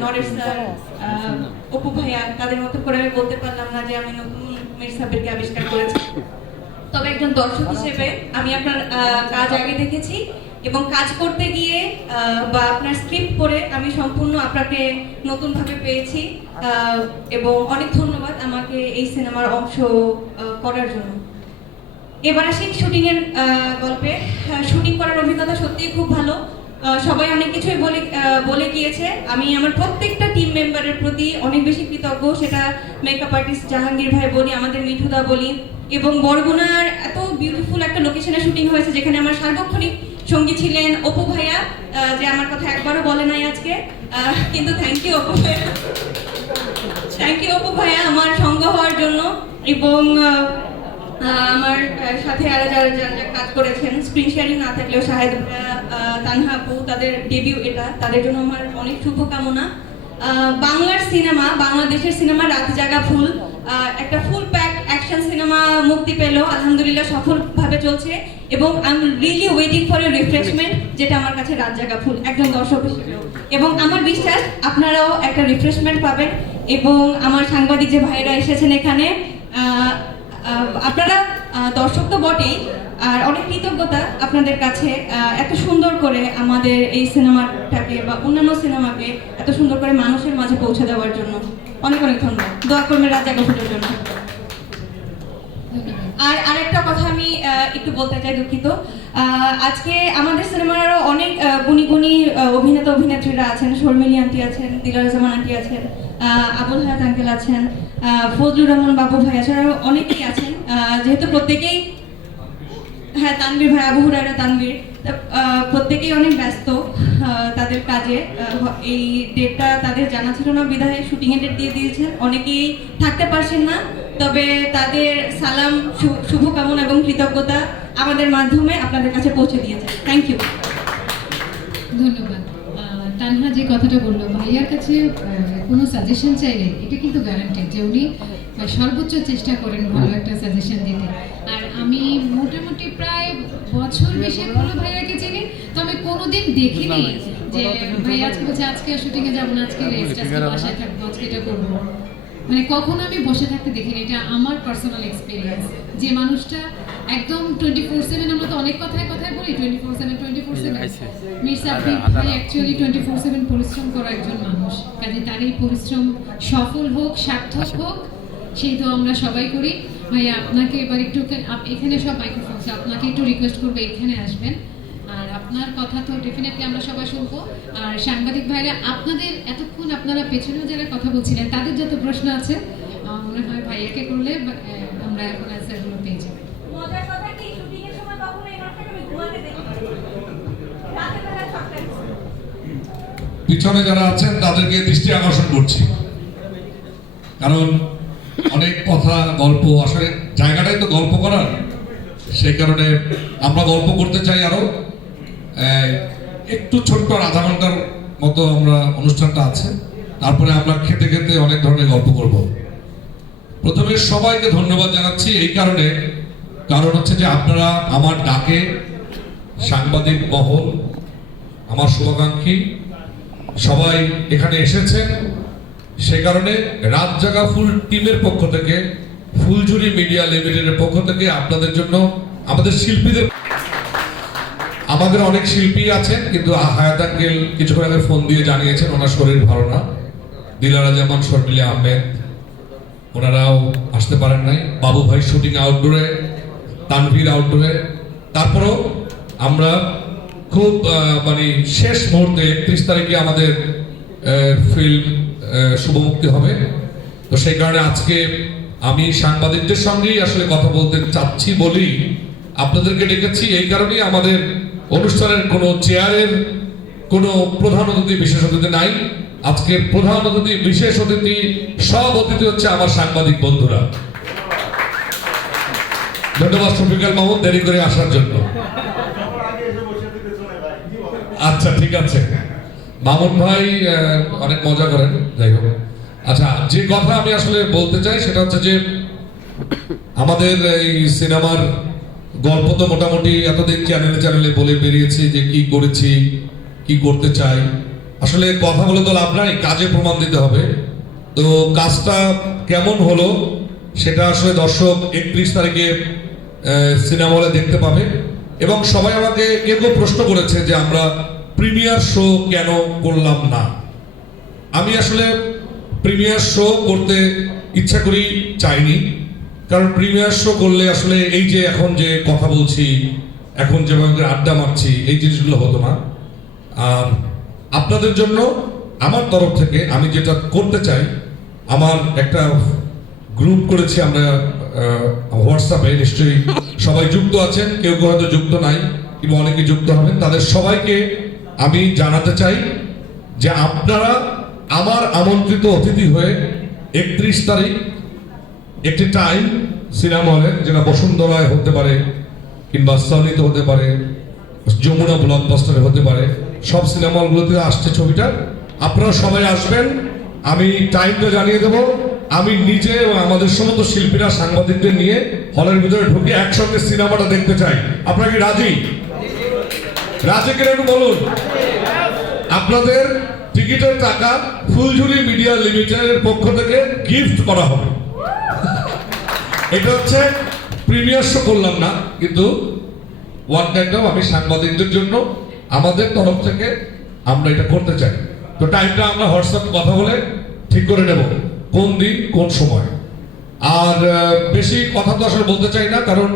নরেশ স্যার, অপু ভাইয়া তাদের মতো করে আমি বলতে পারলাম না যে আমি নতুন মিস সাব্বিরকে আবিষ্কার করেছি। তবে একজন দর্শক হিসেবে আমি আপনার কাজ আগে দেখেছি এবং কাজ করতে গিয়ে বা আপনার স্ক্রিপ্ট পড়ে আমি সম্পূর্ণ আপনাকে নতুনভাবে পেয়েছি এবং অনেক ধন্যবাদ আমাকে এই সিনেমার অংশ করার জন্য। এবার আসি শুটিং এর গল্পে। শুটিং করার অভিজ্ঞতা সত্যিই খুব ভালো। সবাই অনেক কিছুই বলে গিয়েছে। আমি আমার প্রত্যেকটা টিম মেম্বারের প্রতি অনেক বেশি কৃতজ্ঞ। সেটা মেকআপ আর্টিস্ট জাহাঙ্গীর ভাই বলি, আমাদের মিঠুদা বলি, এবং বরগুনার এত বিউটিফুল একটা লোকেশনে শুটিং হয়েছে যেখানে আমার সার্বক্ষণিক সঙ্গী ছিলেন অপু ভাইয়া, যে আমার কথা একবারও বলে নাই আজকে, কিন্তু থ্যাংক ইউ অপু ভাইয়া, থ্যাংক ইউ অপু ভাইয়া আমার সঙ্গ হওয়ার জন্য। এবং আমার সাথে আরো যারা যারা কাজ করেছেন, স্ক্রিন শেয়ারিং না থাকলেও শাহেদ ভাইয়া, তানহা আপু, তাদের ডেবিউ এটা, তাদের জন্য আমার অনেক শুভকামনা। বাংলার সিনেমা, বাংলাদেশের সিনেমা রাত জাগা ফুল একটা ফুল প্যাক অ্যাকশন সিনেমা মুক্তি পেল, আলহামদুলিল্লাহ সফলভাবে চলছে এবং I am really waiting for a refreshment, যেটা আমার কাছে রাত জাগা ফুল একজন দর্শক হিসেবে। এবং আমার বিশ্বাস আপনারাও একটা রিফ্রেশমেন্ট পাবেন। এবং আমার সাংবাদিক যে ভাইরা এসেছেন এখানে, আপনারা দর্শক তো বটেই, আর অনেক কৃতজ্ঞতা আপনাদের কাছে এত সুন্দর করে আমাদের এই সিনেমাটাকে বা অন্যান্য সিনেমাকে এত সুন্দর করে মানুষের মাঝে পৌঁছে দেওয়ার জন্য অনেক অনেক ধন্যবাদ। দোয়া করবেন রাত জাগা ফুলের জন্য। আর আরেকটা কথা আমি একটু বলতে চাই, দুঃখিত। আজকে আমাদের সিনেমার আরও অনেক গুণী গুণী অভিনেতা অভিনেত্রীরা আছেন। শর্মিলী আন্টি আছেন, দিলারা জামান আন্টি আছেন, আবুল হায়াত আঙ্কেল আছেন, ফজলুর রহমান বাবু ভাই আছেন, আরও অনেকেই আছেন। যেহেতু প্রত্যেকেই হ্যাঁ, তানভীর ভাই, আবু হুরায়রা তানভীর, প্রত্যেকেই অনেক ব্যস্ত তাদের কাজে। এই ডেটটা তাদের জানা ছিল না বিধায় শুটিংয়ের ডেট দিয়ে দিয়েছেন। অনেকেই থাকতে পারছেন না, তবে তাদের সালাম, শুভকামনা এবং কৃতজ্ঞতা আমাদের মাধ্যমে আপনাদের কাছে পৌঁছে দিয়েছে। Thank you. ধন্যবাদ। তানহা যে কথাটা বললো, ভাইয়ার কাছে কোনো সাজেশন চাইলে এটা কিন্তু গ্যারান্টেড যে উনি সর্বোচ্চ চেষ্টা করেন ভালো একটা সাজেশন দিতে। আর আমি মোটামুটি প্রায় বছর বেশি হলো ভাইয়াকে চিনি, তো আমি কোনোদিন দেখিনি যে ভাইয়া আজকে বলছে আজকে শুটিংয়ে যাবো না, আজকে রেস্ট, আজকে বাসায় থাকবো, আজকে এটা করবো। মানে কখনো আমি বসে থাকতে দেখিনি। এটা আমার পার্সোনাল এক্সপিরিয়েন্স। যে মানুষটা একদম 24/7, আমরা তো অনেক কথায় বলি 24/7 মীর সাব্বির ভাই অ্যাকচুয়ালি 24/7 পরিশ্রম করা একজন মানুষ। কাজে তার এই পরিশ্রম সফল হোক, সার্থক হোক, সেই তো আমরা সবাই করি। ভাইয়া আপনাকে এবার একটু, এখানে সব মাইক্রোফোন, আপনাকে একটু রিকোয়েস্ট করবো এখানে আসবেন। আর আপনার কথা তো ডেফিনেটলি আমরা সবাই শুনবো। আর সাংবাদিক ভাইরা, আপনাদের এতক্ষণ আপনারা পেছনেও যারা কথা বলছিলেন তাদের যত প্রশ্ন আছে আমার মনে হয় ভাইয়াকে করলে আমরা এখন অ্যান্সারগুলো পেয়ে যাবো। মজার কথা কি, শুটিংয়ের সময় কখনো এই মানুষটাকে আমি ঘুমাতে দেখি না। রাতে বেলা সবটাই পিছনে যারা আছেন তাদেরকে দৃষ্টি আকর্ষণ করছি, কারণ অনেক কথা, গল্প, আসলে জায়গাটাই তো গল্প করার। সেই কারণে আমরা গল্প করতে চাই আরো একটু ছোট্ট আধা ঘন্টার মতো আমরা অনুষ্ঠানটা আছে, তারপরে আমরা খেতে খেতে অনেক ধরনের গল্প করব। প্রথমে সবাইকে ধন্যবাদ জানাচ্ছি এই কারণ হচ্ছে যে আপনারা আমার ডাকে, সাংবাদিক মহল, আমার শুভাকাঙ্ক্ষী সবাই এখানে এসেছেন। সে কারণে রাত জাগা ফুল টিমের পক্ষ থেকে, ফুলঝুরি মিডিয়া লিমিটেডের পক্ষ থেকে আপনাদের জন্য, আমাদের শিল্পীদের, আমাদের অনেক শিল্পী আছেন, কিন্তু হায়াত আঙ্কেল কিছুক্ষণ আগে ফোন দিয়ে জানিয়েছেন ওনার শরীর ভালো না। দিলারা জামান, শর্মিলা আহমেদ, ওনারাও আসতে পারেন নাই। বাবু ভাই শুটিং আউটডোরে, তানভীর আউটডোরে। তারপরও আমরা খুব মানে শেষ মুহূর্তে 31 তারিখে আমাদের ফিল্ম শুভমুক্তি হবে। তো সেই কারণে আজকে আমি সাংবাদিকদের সঙ্গেই আসলে কথা বলতে চাচ্ছি বলেই আপনাদেরকে ডেকেছি। এই কারণেই আমাদের অনুষ্ঠানের কোনো চেয়ারের কোনো প্রধান অতিথি, বিশেষ অতিথি নাই। আজকের প্রধান অতিথি, বিশেষ অতিথি, সব অতিথি হচ্ছে আমার সাংবাদিক বন্ধুরা। ধন্যবাদ শফিকুল মাহমুদ দেরি করে আসার জন্য। আচ্ছা, ঠিক আছে। মামুন ভাই অনেক মজা করেন, যাই হোক। আচ্ছা, যে কথা আমি আসলে বলতে চাই সেটা হচ্ছে যে আমাদের এই সিনেমার গল্প তো মোটামুটি এতদিন চ্যানেলে বলে বেরিয়েছি যে কি করেছি, কি করতে চাই। আসলে কথা বলে তো লাভ নাই, কাজে প্রমাণ দিতে হবে। তো কাজটা কেমন হলো সেটা আসলে দর্শক 31 তারিখে সিনেমা হলে দেখতে পাবে। এবং সবাই আমাকে কেউ প্রশ্ন করেছে যে আমরা প্রিমিয়ার শো কেন করলাম না। আমি আসলে প্রিমিয়ার শো করতে ইচ্ছা করি চাইনি, কারণ প্রিমিয়ার শো করলে আসলে এই যে এখন যে কথা বলছি, এখন যেভাবে আড্ডা মারছি, এই জিনিসগুলো হতো না। আর আপনাদের জন্য আমার তরফ থেকে আমি যেটা করতে চাই, আমার একটা গ্রুপ করেছি আমরা হোয়াটসঅ্যাপে, নিশ্চয়ই সবাই যুক্ত আছেন, কেউ হয়তো যুক্ত নাই কিংবা অনেকে যুক্ত হবেন। তাদের সবাইকে আমি জানাতে চাই যে আপনারা আমার আমন্ত্রিত অতিথি হয়ে 31 তারিখ একটি টাইম সিনেমা হলে, যেটা বসুন্ধরায় হতে পারে কিংবা সনিতে হতে পারে, যমুনা ব্লকবাস্টারে হতে পারে, সব সিনেমা হলগুলোতে আসছে ছবিটা। আপনারা সবাই আসবেন, আমি টাইমটা জানিয়ে দেবো। আমি নিজে এবং আমাদের সমস্ত শিল্পীরা, সাংবাদিকদের নিয়ে হলের ভিতরে ঢুকে একসঙ্গে সিনেমাটা দেখতে চাই। আপনারা কি রাজি? রাজি কিনা একটু বলুন। আপনাদের টিকিটের টাকা ফুলঝুরি মিডিয়া লিমিটেডের পক্ষ থেকে গিফট করা হবে। এটা হচ্ছে প্রিমিয়ার শো করলাম না, কিন্তু ওয়ান কাইন্ড অফ আমি সাংবাদিকদের জন্য আমাদের তরফ থেকে আমরা এটা করতে চাই। তো টাইমটা আমরা হোয়াটসঅ্যাপে কথা বলে ঠিক করে নেব কোন দিন কোন সময়। আর বেশি কথা তো আসলে বলতে চাই না, কারণ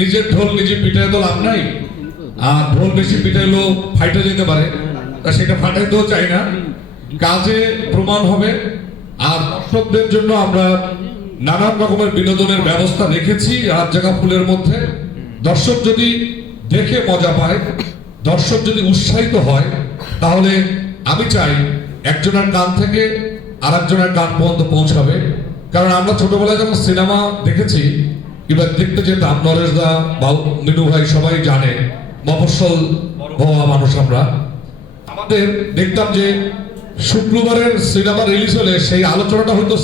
নিজের ঢোল নিজে পিটাই তো লাভ নাই। আর ঢোল বেশি পিটাইলেও ফাইটে যেতে পারে, তা সেটা ফাটাইতেও চাই না। কাজে প্রমাণ হবে। আর দর্শকদের জন্য আমরা নানান রকমের বিনোদনের ব্যবস্থা রেখেছি রাত জাগা ফুলের মধ্যে। দর্শক যদি দেখে মজা পায়, দর্শক যদি উৎসাহিত হয়, তাহলে আমি চাই একজনের কান থেকে আরেকজনের কান পর্যন্ত পৌঁছাবে। কারণ আমরা ছোটবেলায় যখন সিনেমা দেখেছি কিংবা দেখতে যেতাম, নরেশ দা বা মিনু ভাই সবাই জানে, মফস্বল হওয়া মানুষ আমরা, আমাদের দেখতাম যে শুক্রবারের সিনেমা রিলিজ হলে সেই আলোচনাটা হতো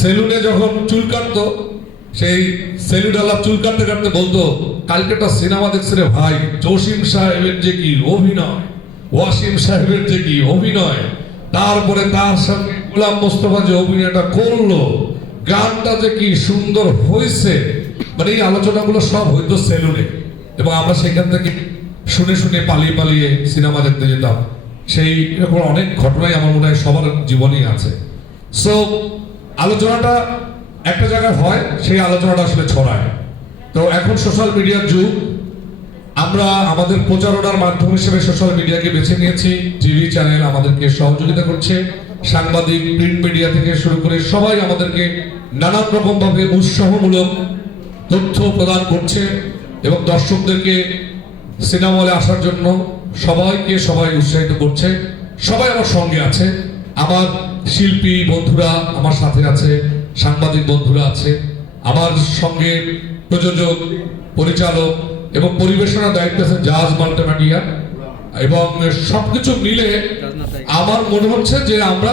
সেলুনে যখন চুল কাটতো, সেই সেলুনওয়ালা চুল কাটতে কাটতে বলতো, কালকে একটা সিনেমা দেখছি রে ভাই, জসিম সাহেবের যে কি অভিনয়, ওয়াসিম সাহেবের যে কি অভিনয়, তারপরে তার সঙ্গে গোলাম মোস্তফা যে অভিনয়টা করলো, গানটা যে কি সুন্দর হয়েছে, মানে এই আলোচনাগুলো সব হইতো সেলুনে। এবং আমরা সেখান থেকে শুনে শুনে পালিয়ে পালিয়ে সিনেমা দেখতে যেতাম। সেই এরকম অনেক ঘটনাই আমার মনে হয় সবার জীবনেই আছে। সো আলোচনাটা একটা জায়গায় হয়, সেই আলোচনাটা আসলে ছড়ায়। তো এখন সোশ্যাল মিডিয়ার যুগ, আমরা আমাদের প্রচারণার মাধ্যম হিসেবে সোশ্যাল মিডিয়াকে বেছে নিয়েছি। টিভি চ্যানেল আমাদেরকে সহযোগিতা করছে, সাংবাদিক, প্রিন্ট মিডিয়া থেকে শুরু করে সবাই আমাদেরকে নানান রকম ভাবে উৎসাহমূলক তথ্য প্রদান করছে এবং দর্শকদেরকে সিনেমা হলে আসার জন্য সবাই উৎসাহিত করছে। সবাই আমার সঙ্গে আছে, আমার শিল্পী বন্ধুরা আমার সাথে আছে, সাংবাদিক বন্ধুরা আছে, আমার সঙ্গে প্রযোজক, পরিচালক এবং পরিবেশনার দায়িত্ব আছে জাজ মাল্টিমিডিয়া, এবং সবকিছু মিলে আমার মনে হচ্ছে যে আমরা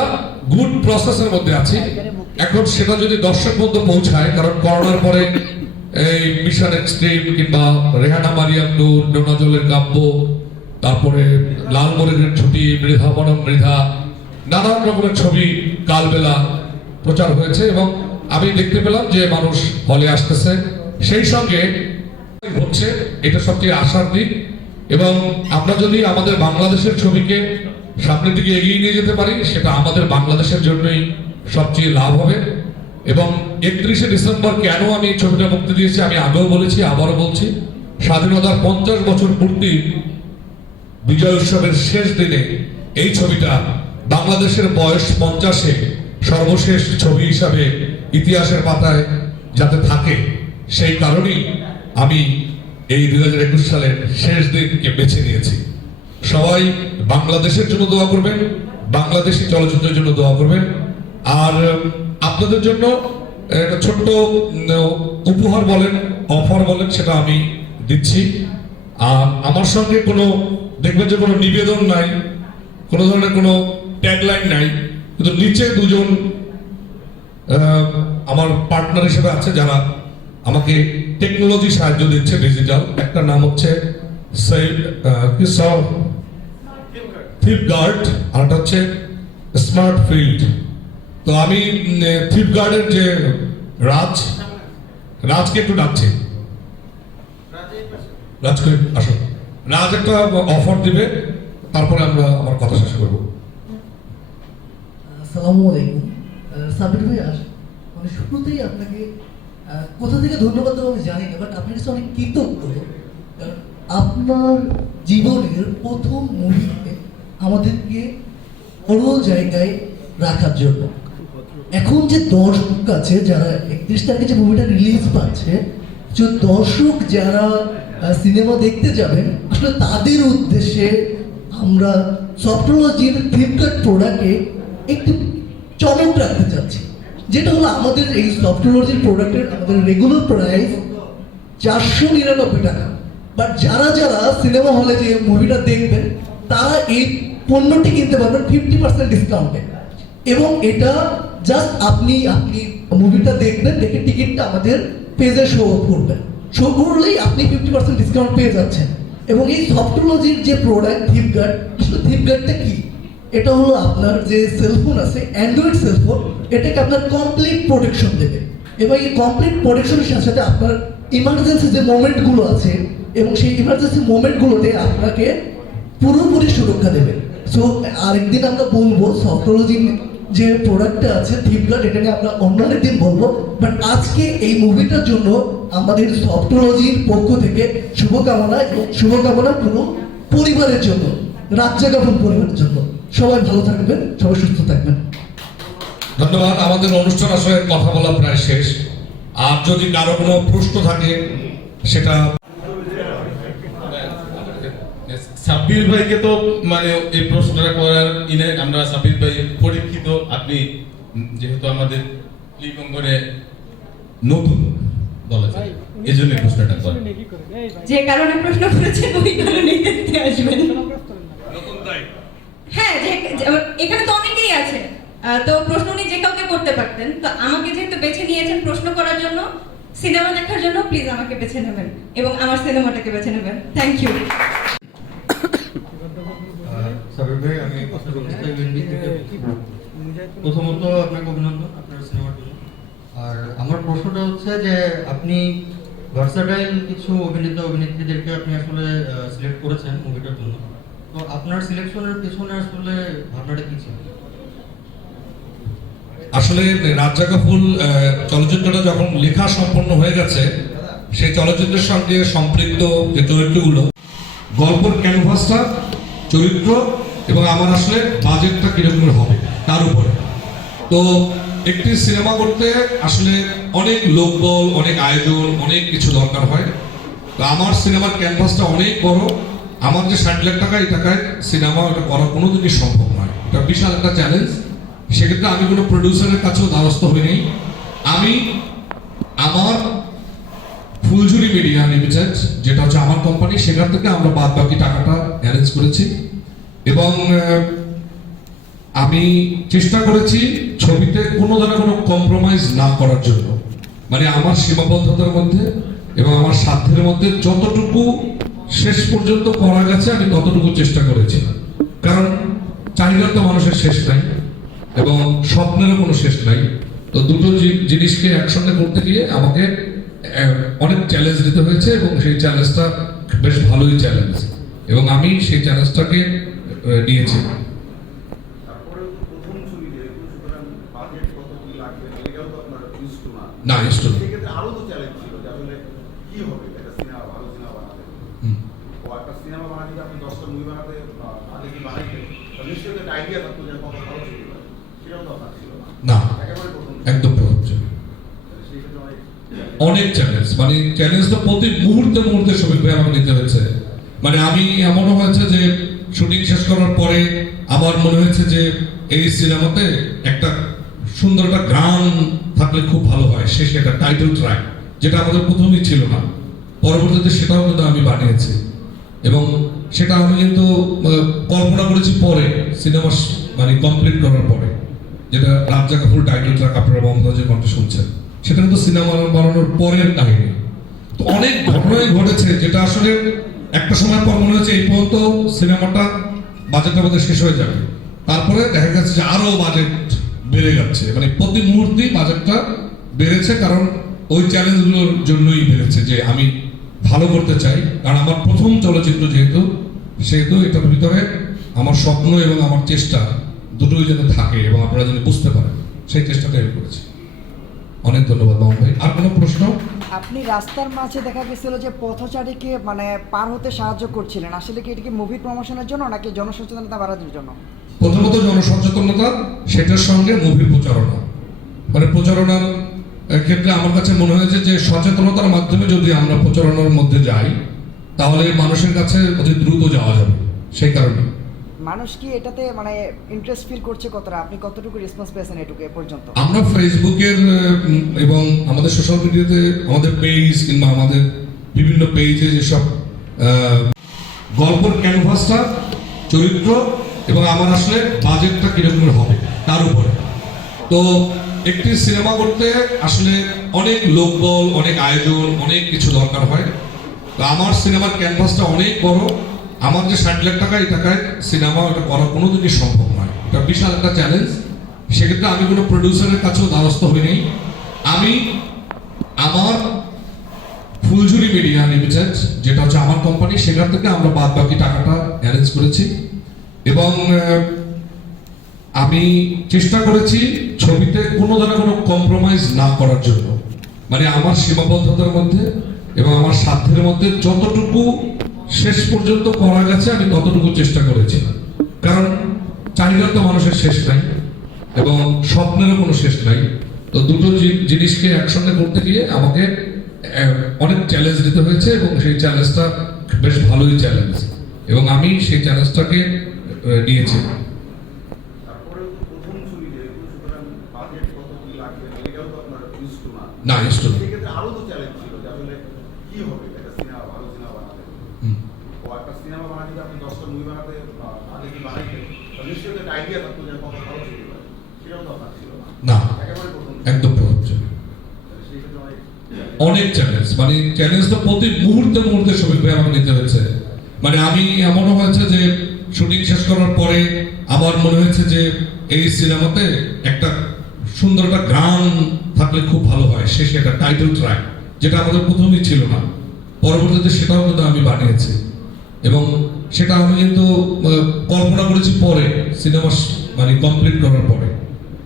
গুড প্রসেসের মধ্যে আছি। এখন সেটা যদি দর্শক মধ্যে পৌঁছায়, কারণ করোনার পরে এই মিশন এক্সট্রিম কিংবা রেহানা মারিয়াম নূর, নোনাজলের কাব্য, তারপরে লাল মরিচের ছুটি, মৃধা বনম মৃধা, নানান রকমের ছবি কালবেলা প্রচার হয়েছে এবং আমি দেখতে পেলাম যে মানুষ হলে আসতেছে, সেই সঙ্গে হচ্ছে, এটা সবচেয়ে আশার দিক। এবং আমরা যদি আমাদের বাংলাদেশের ছবিকে সামনের দিকে এগিয়ে নিয়ে যেতে পারি, সেটা আমাদের বাংলাদেশের জন্যই সবচেয়ে লাভ হবে। এবং 31শে ডিসেম্বর কেন আমি এই ছবিটা মুক্তি দিয়েছি আমি আগেও বলেছি, আবারও বলছি, স্বাধীনতার 50 বছর পূর্তি বিজয় উৎসবের শেষ দিনে এই ছবিটা বাংলাদেশের বয়স 50-এ সর্বশেষ ছবি হিসাবে ইতিহাসের পাতায় যাতে থাকে, সেই কারণেই আমি এই 2021 সালের শেষ দিনকে বেছে নিয়েছি। সবাই বাংলাদেশের জন্য দোয়া করবেন, বাংলাদেশি চলচ্চিত্রের জন্য দোয়া করবেন। আর আপনাদের জন্য একটা ছোট্ট উপহার বলেন, অফার বলেন, সেটা আমি দিচ্ছি। আর আমার সঙ্গে কোনো দেখবেন যে কোনো নিবেদন নাই, কোনো ধরনের কোনো ট্যাগলাইন নাই, কিন্তু নিচে দুজন আমার পার্টনার হিসেবে আছে যারা আমাকে টেকনোলজি সাহায্য দিচ্ছে, ডিজিটাল। একটা নাম হচ্ছে ফ্লিপকার্ট, আর একটা হচ্ছে স্মার্ট ফিল্ড। তো আমি ফ্লিপকার্টের যে রাজকে একটু ডাকছি, রাজকে আসো। রাজ একটা অফার দিবে, তারপরে আমরা আমার কথা শেষ করবো। আসসালামু আলাইকুম সাবির ভাই, মানে শুরুতেই আপনাকে কোথা থেকে ধন্যবাদ দেবো আমি জানি না, বাট আপনার কাছে অনেক কৃতজ্ঞ। কারণ আপনার জীবনের প্রথম মুভিতে আমাদেরকে বড় জায়গায় রাখার জন্য। এখন যে দর্শক আছে যারা 31 তারিখে যে মুভিটা রিলিজ পাচ্ছে, যে দর্শক যারা সিনেমা দেখতে যাবেন, আসলে তাদের উদ্দেশ্যে আমরা সফটওয়্যার ফ্লিপকার্ট প্রোডাক্টে একটু চমক রাখতে চাচ্ছি। যেটা হলো আমাদের এই সফটওয়্যার প্রোডাক্টের আমাদের রেগুলার প্রাইস 499 টাকা, বাট যারা যারা সিনেমা হলে যে মুভিটা দেখবেন তারা এই পণ্যটি কিনতে পারবেন 50% ডিসকাউন্টে। এবং এটা জাস্ট আপনি মুভিটা দেখবেন, দেখে টিকিটটা আমাদের পেজে শো করলেই আপনি 50% ডিসকাউন্ট পেয়ে যাচ্ছেন। এবং এই সফটওয়্যার যে প্রোডাক্ট ফ্লিপকার্ট, আসলে ফ্লিপকার্টটা কি, এটা হলো আপনার যে সেলফোন আছে, অ্যান্ড্রয়েড সেলফোন, এটাকে আপনার কমপ্লিট প্রোটেকশন দেবে। এবং এই কমপ্লিট প্রোটেকশনের সাথে সাথে আপনার ইমার্জেন্সি যে মোমেন্টগুলো আছে, এবং সেই ইমার্জেন্সি মোমেন্টগুলোতে আপনাকে পুরোপুরি সুরক্ষা দেবে। সো আরেকদিন আমরা বলবো সফটওয়্যার যে প্রোডাক্টটা আছে ফ্লিপকার্ট, এটা নিয়ে আমরা অন্য একদিন বলবো। বাট আজকে এই মুভিটার জন্য আমাদের সফটওয়্যার পক্ষ থেকে শুভকামনা, এবং শুভকামনা পুরো পরিবারের জন্য, রাত জাগা পরিবারের জন্য। সবাই ভালো থাকবেন, সবাই সুস্থ থাকবেন। ধন্যবাদ। আমাদের অনুষ্ঠান আসলে কথা বলা প্রায় শেষ। আর যদি কারো কোনো প্রশ্ন থাকে সেটা সাব্বির ভাইকে তো মানে এই প্রশ্নটা করার ইনে আমরা সাব্বির ভাই পরীক্ষিত, আপনি যেহেতু আমাদের ক্লিক করে নতুন বলা যায় এই জন্য প্রশ্নটা করেন। যে কারণে প্রশ্ন করেছেন ওই কারণেই দেখতে আসবেন। হ্যাঁ, এখানে তো অনেকেই আছে, তো প্রশ্ন উনি যে কাউকে করতে পারতেন, তো আমাকে যেহেতু বেছে নিয়েছেন প্রশ্ন করার জন্য, সিনেমা দেখার জন্য, প্লিজ আমাকে বেছে নেবেন এবং আমার সিনেমাটাকে বেছে নেবেন। Thank you. সাবির ভাই, আমি প্রথমত আপনাকে অভিনন্দন আপনার সিনেমার জন্য। আর আমার প্রশ্নটা হচ্ছে যে আপনি ভার্সাটাইল কিছু অভিনেতা অভিনেত্রীদেরকে আপনি আসলে সিলেক্ট করেছেন মুভিটার জন্য, তো আপনার সিলেকশনের পেছনে আসলে ভাবনাটা কি ছিল? আসলে রাত জাগা ফুল চলচ্চিত্রটা যখন লেখা সম্পন্ন হয়ে গেছে, সেই চলচ্চিত্রের সঙ্গে সম্পৃক্ত যে চরিত্রগুলো, গল্পের ক্যানভাসটা, চরিত্র এবং আমার আসলে বাজেটটা কিরকম হবে তার উপরে। তো একটি সিনেমা করতে আসলে অনেক লোকবল, অনেক আয়োজন, অনেক কিছু দরকার হয়। তো আমার সিনেমার ক্যানভাসটা অনেক বড়, আমার যে 60 লাখ টাকা, এই টাকায় সিনেমা ওটা করা কোনোদিনই সম্ভব নয়, এটা বিশাল একটা চ্যালেঞ্জ। সেক্ষেত্রে আমি কোনো প্রডিউসারের কাছেও দ্বারস্থ হইনি। আমি আমার ফুলঝুরি মিডিয়া লিমিটেড, যেটা হচ্ছে আমার কোম্পানি, সেখান থেকে আমরা বাদ বাকি টাকাটা অ্যারেঞ্জ করেছি এবং আমি চেষ্টা করেছি ছবিতে কোনো ধরনের কোনো কম্প্রোমাইজ না করার জন্য, মানে আমার সীমাবদ্ধতার মধ্যে এবং আমার সাধ্যের মধ্যে যতটুকু শেষ পর্যন্ত করা গেছে আমি ততটুকু চেষ্টা করেছি। কারণ চাহিদার তো মানুষের শেষ নাই এবং স্বপ্নেরও কোনো শেষ নাই। তো দুটো জিনিসকে একসঙ্গে করতে গিয়ে আমাকে অনেক চ্যালেঞ্জ দিতে হয়েছে এবং সেই চ্যালেঞ্জটা বেশ ভালোই চ্যালেঞ্জ এবং আমি সেই চ্যালেঞ্জটাকে নিয়েছি। না, ইউজড না। আরো তো চ্যালেঞ্জ ছিল যে আসলে কি হবে একটা সিনেমা, ভালো সিনেমা বানাতে। ও একটা সিনেমা বানাতে আপনি 10টা মুভি বানাতে আগে কি বানাইতেন, নিশ্চয়ই একটা আইডিয়া থাকতো যে কত ভালো ছবি হয়, সেটাও তো আপনার ছিল না, একেবারে প্রথম, একদম প্রথম ছিল। সেই ক্ষেত্রে অনেক চ্যালেঞ্জ, মানে চ্যালেঞ্জ তো প্রতি মুহূর্তে মুহূর্তে ছবি করে আমাকে নিতে হয়েছে। মানে আমি এমনও হয়েছে যে শুটিং শেষ করার পরে আমার মনে হয়েছে যে এই সিনেমাতে একটা সুন্দর একটা গান থাকলে খুব ভালো হয়, শেষে একটা টাইটেল ট্র্যাক, যেটা আমাদের প্রথমেই ছিল না, পরবর্তীতে সেটাও কিন্তু আমি বানিয়েছি এবং সেটা আমি কিন্তু কল্পনা করেছি পরে, সিনেমা মানে কমপ্লিট করার পরে, যেটা রাত জাগা ফুল টাইটেল ট্র্যাক আপনারা মমতাজের কণ্ঠে শুনছেন, সেটা কিন্তু সিনেমা বানানোর পরের কাহিনী। তো অনেক ঘটনাই ঘটেছে যেটা আসলে একটা সময় পর মনে হচ্ছে এই পর্যন্ত সিনেমাটা বাজেটটা আমাদের শেষ হয়ে যাবে, তারপরে দেখা গেছে যে আরো বাজেট বেড়ে যাচ্ছে, মানে প্রতি মুহূর্তেই বাজেটটা বেড়েছে, কারণ ওই চ্যালেঞ্জগুলোর জন্যই বেড়েছে যে আমি ভালো করতে চাই। কারণ আমার প্রথম চলচ্চিত্র সেহেতু এটার ভিতরে আমার স্বপ্ন এবং আমার চেষ্টা দুটোই যেন থাকে এবং আপনারা যেন বুঝতে পারেন, সেই চেষ্টাটাই আমি করেছি। অনেক ধন্যবাদ মামুন ভাই। আর কোনো প্রশ্ন? আপনি রাস্তার মাঝে দেখা গেছিল যে পথচারীকে মানে পার হতে সাহায্য করছিলেন, আসলে কি এটা কি মুভি প্রমোশনের জন্য নাকি জনসচেতনতা বাড়ানোর জন্য? প্রথমত জনসচেতনতা, সেটার সঙ্গে মুভির প্রচারণা। মানে প্রচারণার ক্ষেত্রে আমার কাছে মনে হয়েছে যে সচেতনতার মাধ্যমে যদি আমরা প্রচারণার মধ্যে যাই তাহলে মানুষের কাছে অতি দ্রুত যাওয়া যাবে। সেই কারণে মানুষ কি এটাতে মানে ইন্টারেস্ট ফিল করছে কতটা, আপনি কতটুকু রেসপন্স পেয়েছেন এটুকু এ পর্যন্ত? আমরা ফেসবুকের এবং আমাদের সোশ্যাল মিডিয়াতে আমাদের পেজ কিংবা আমাদের বিভিন্ন পেজে যেসব গল্পের ক্যানভাসটা, চরিত্র এবং আমার আসলে বাজেটটা কিরকম হবে তার উপরে। তো একটি সিনেমা করতে আসলে অনেক লোকবল, অনেক আয়োজন, অনেক কিছু দরকার হয়। তো আমার সিনেমার ক্যানভাসটা অনেক বড়, আমার যে 60 লাখ টাকা, এই টাকায় সিনেমা ওটা করা কোনোদিনই সম্ভব নয়, এটা বিশাল একটা চ্যালেঞ্জ। সেক্ষেত্রে আমি কোনো প্রডিউসারের কাছেও দ্বারস্থ হইনি। আমি আমার ফুলঝুরি মিডিয়া লিমিটেড, যেটা হচ্ছে আমার কোম্পানি, সেখান থেকে আমরা বাদ বাকি টাকাটা অ্যারেঞ্জ করেছি এবং আমি চেষ্টা করেছি ছবিতে কোনো ধরনের কোনো কম্প্রোমাইজ না করার জন্য, মানে আমার সীমাবদ্ধতার মধ্যে এবং আমার সাধ্যের মধ্যে যতটুকু শেষ পর্যন্ত করা গেছে আমি ততটুকু চেষ্টা করেছি। কারণ চাহিদার তো মানুষের শেষ নাই এবং স্বপ্নেরও কোনো শেষ নাই। তো দুটো জিনিসকে একসঙ্গে করতে গিয়ে আমাকে অনেক চ্যালেঞ্জ দিতে হয়েছে এবং সেই চ্যালেঞ্জটা বেশ ভালোই চ্যালেঞ্জ, এবং আমি সেই চ্যালেঞ্জটাকে নিয়েছি। না, ইউজ টু না। সেক্ষেত্রে আরো তো চ্যালেঞ্জ ছিল যে আসলে কি হবে একটা সিনেমা, ভালো সিনেমা বানাতে ও একটা সিনেমা বানাতে গিয়ে আপনি 10টা মুভি বানাতে আগে কি বানাইতেন, নিশ্চয়ই একটা আইডিয়া থাকতো যে কত ভালো ছবি হয়, সেটাও তো আপনার ছিল না, একেবারে প্রথম একদম প্রথম ছিল। সেই ক্ষেত্রে অনেক চ্যালেঞ্জ, মানে চ্যালেঞ্জ তো প্রতি মুহূর্তে মুহূর্তে শফিক ভাই আমাকে নিতে হয়েছে। মানে আমি এমনও হয়েছে যে শুটিং শেষ করার পরে আমার মনে হয়েছে যে এই সিনেমাতে একটা সুন্দর একটা গান থাকলে খুব ভালো হয়, শেষে একটা টাইটেল ট্র্যাক, যেটা আমাদের প্রথমেই ছিল না, পরবর্তীতে সেটাও কিন্তু আমি বানিয়েছি এবং সেটা আমি কিন্তু কল্পনা করেছি পরে সিনেমা মানে কমপ্লিট করার পরে,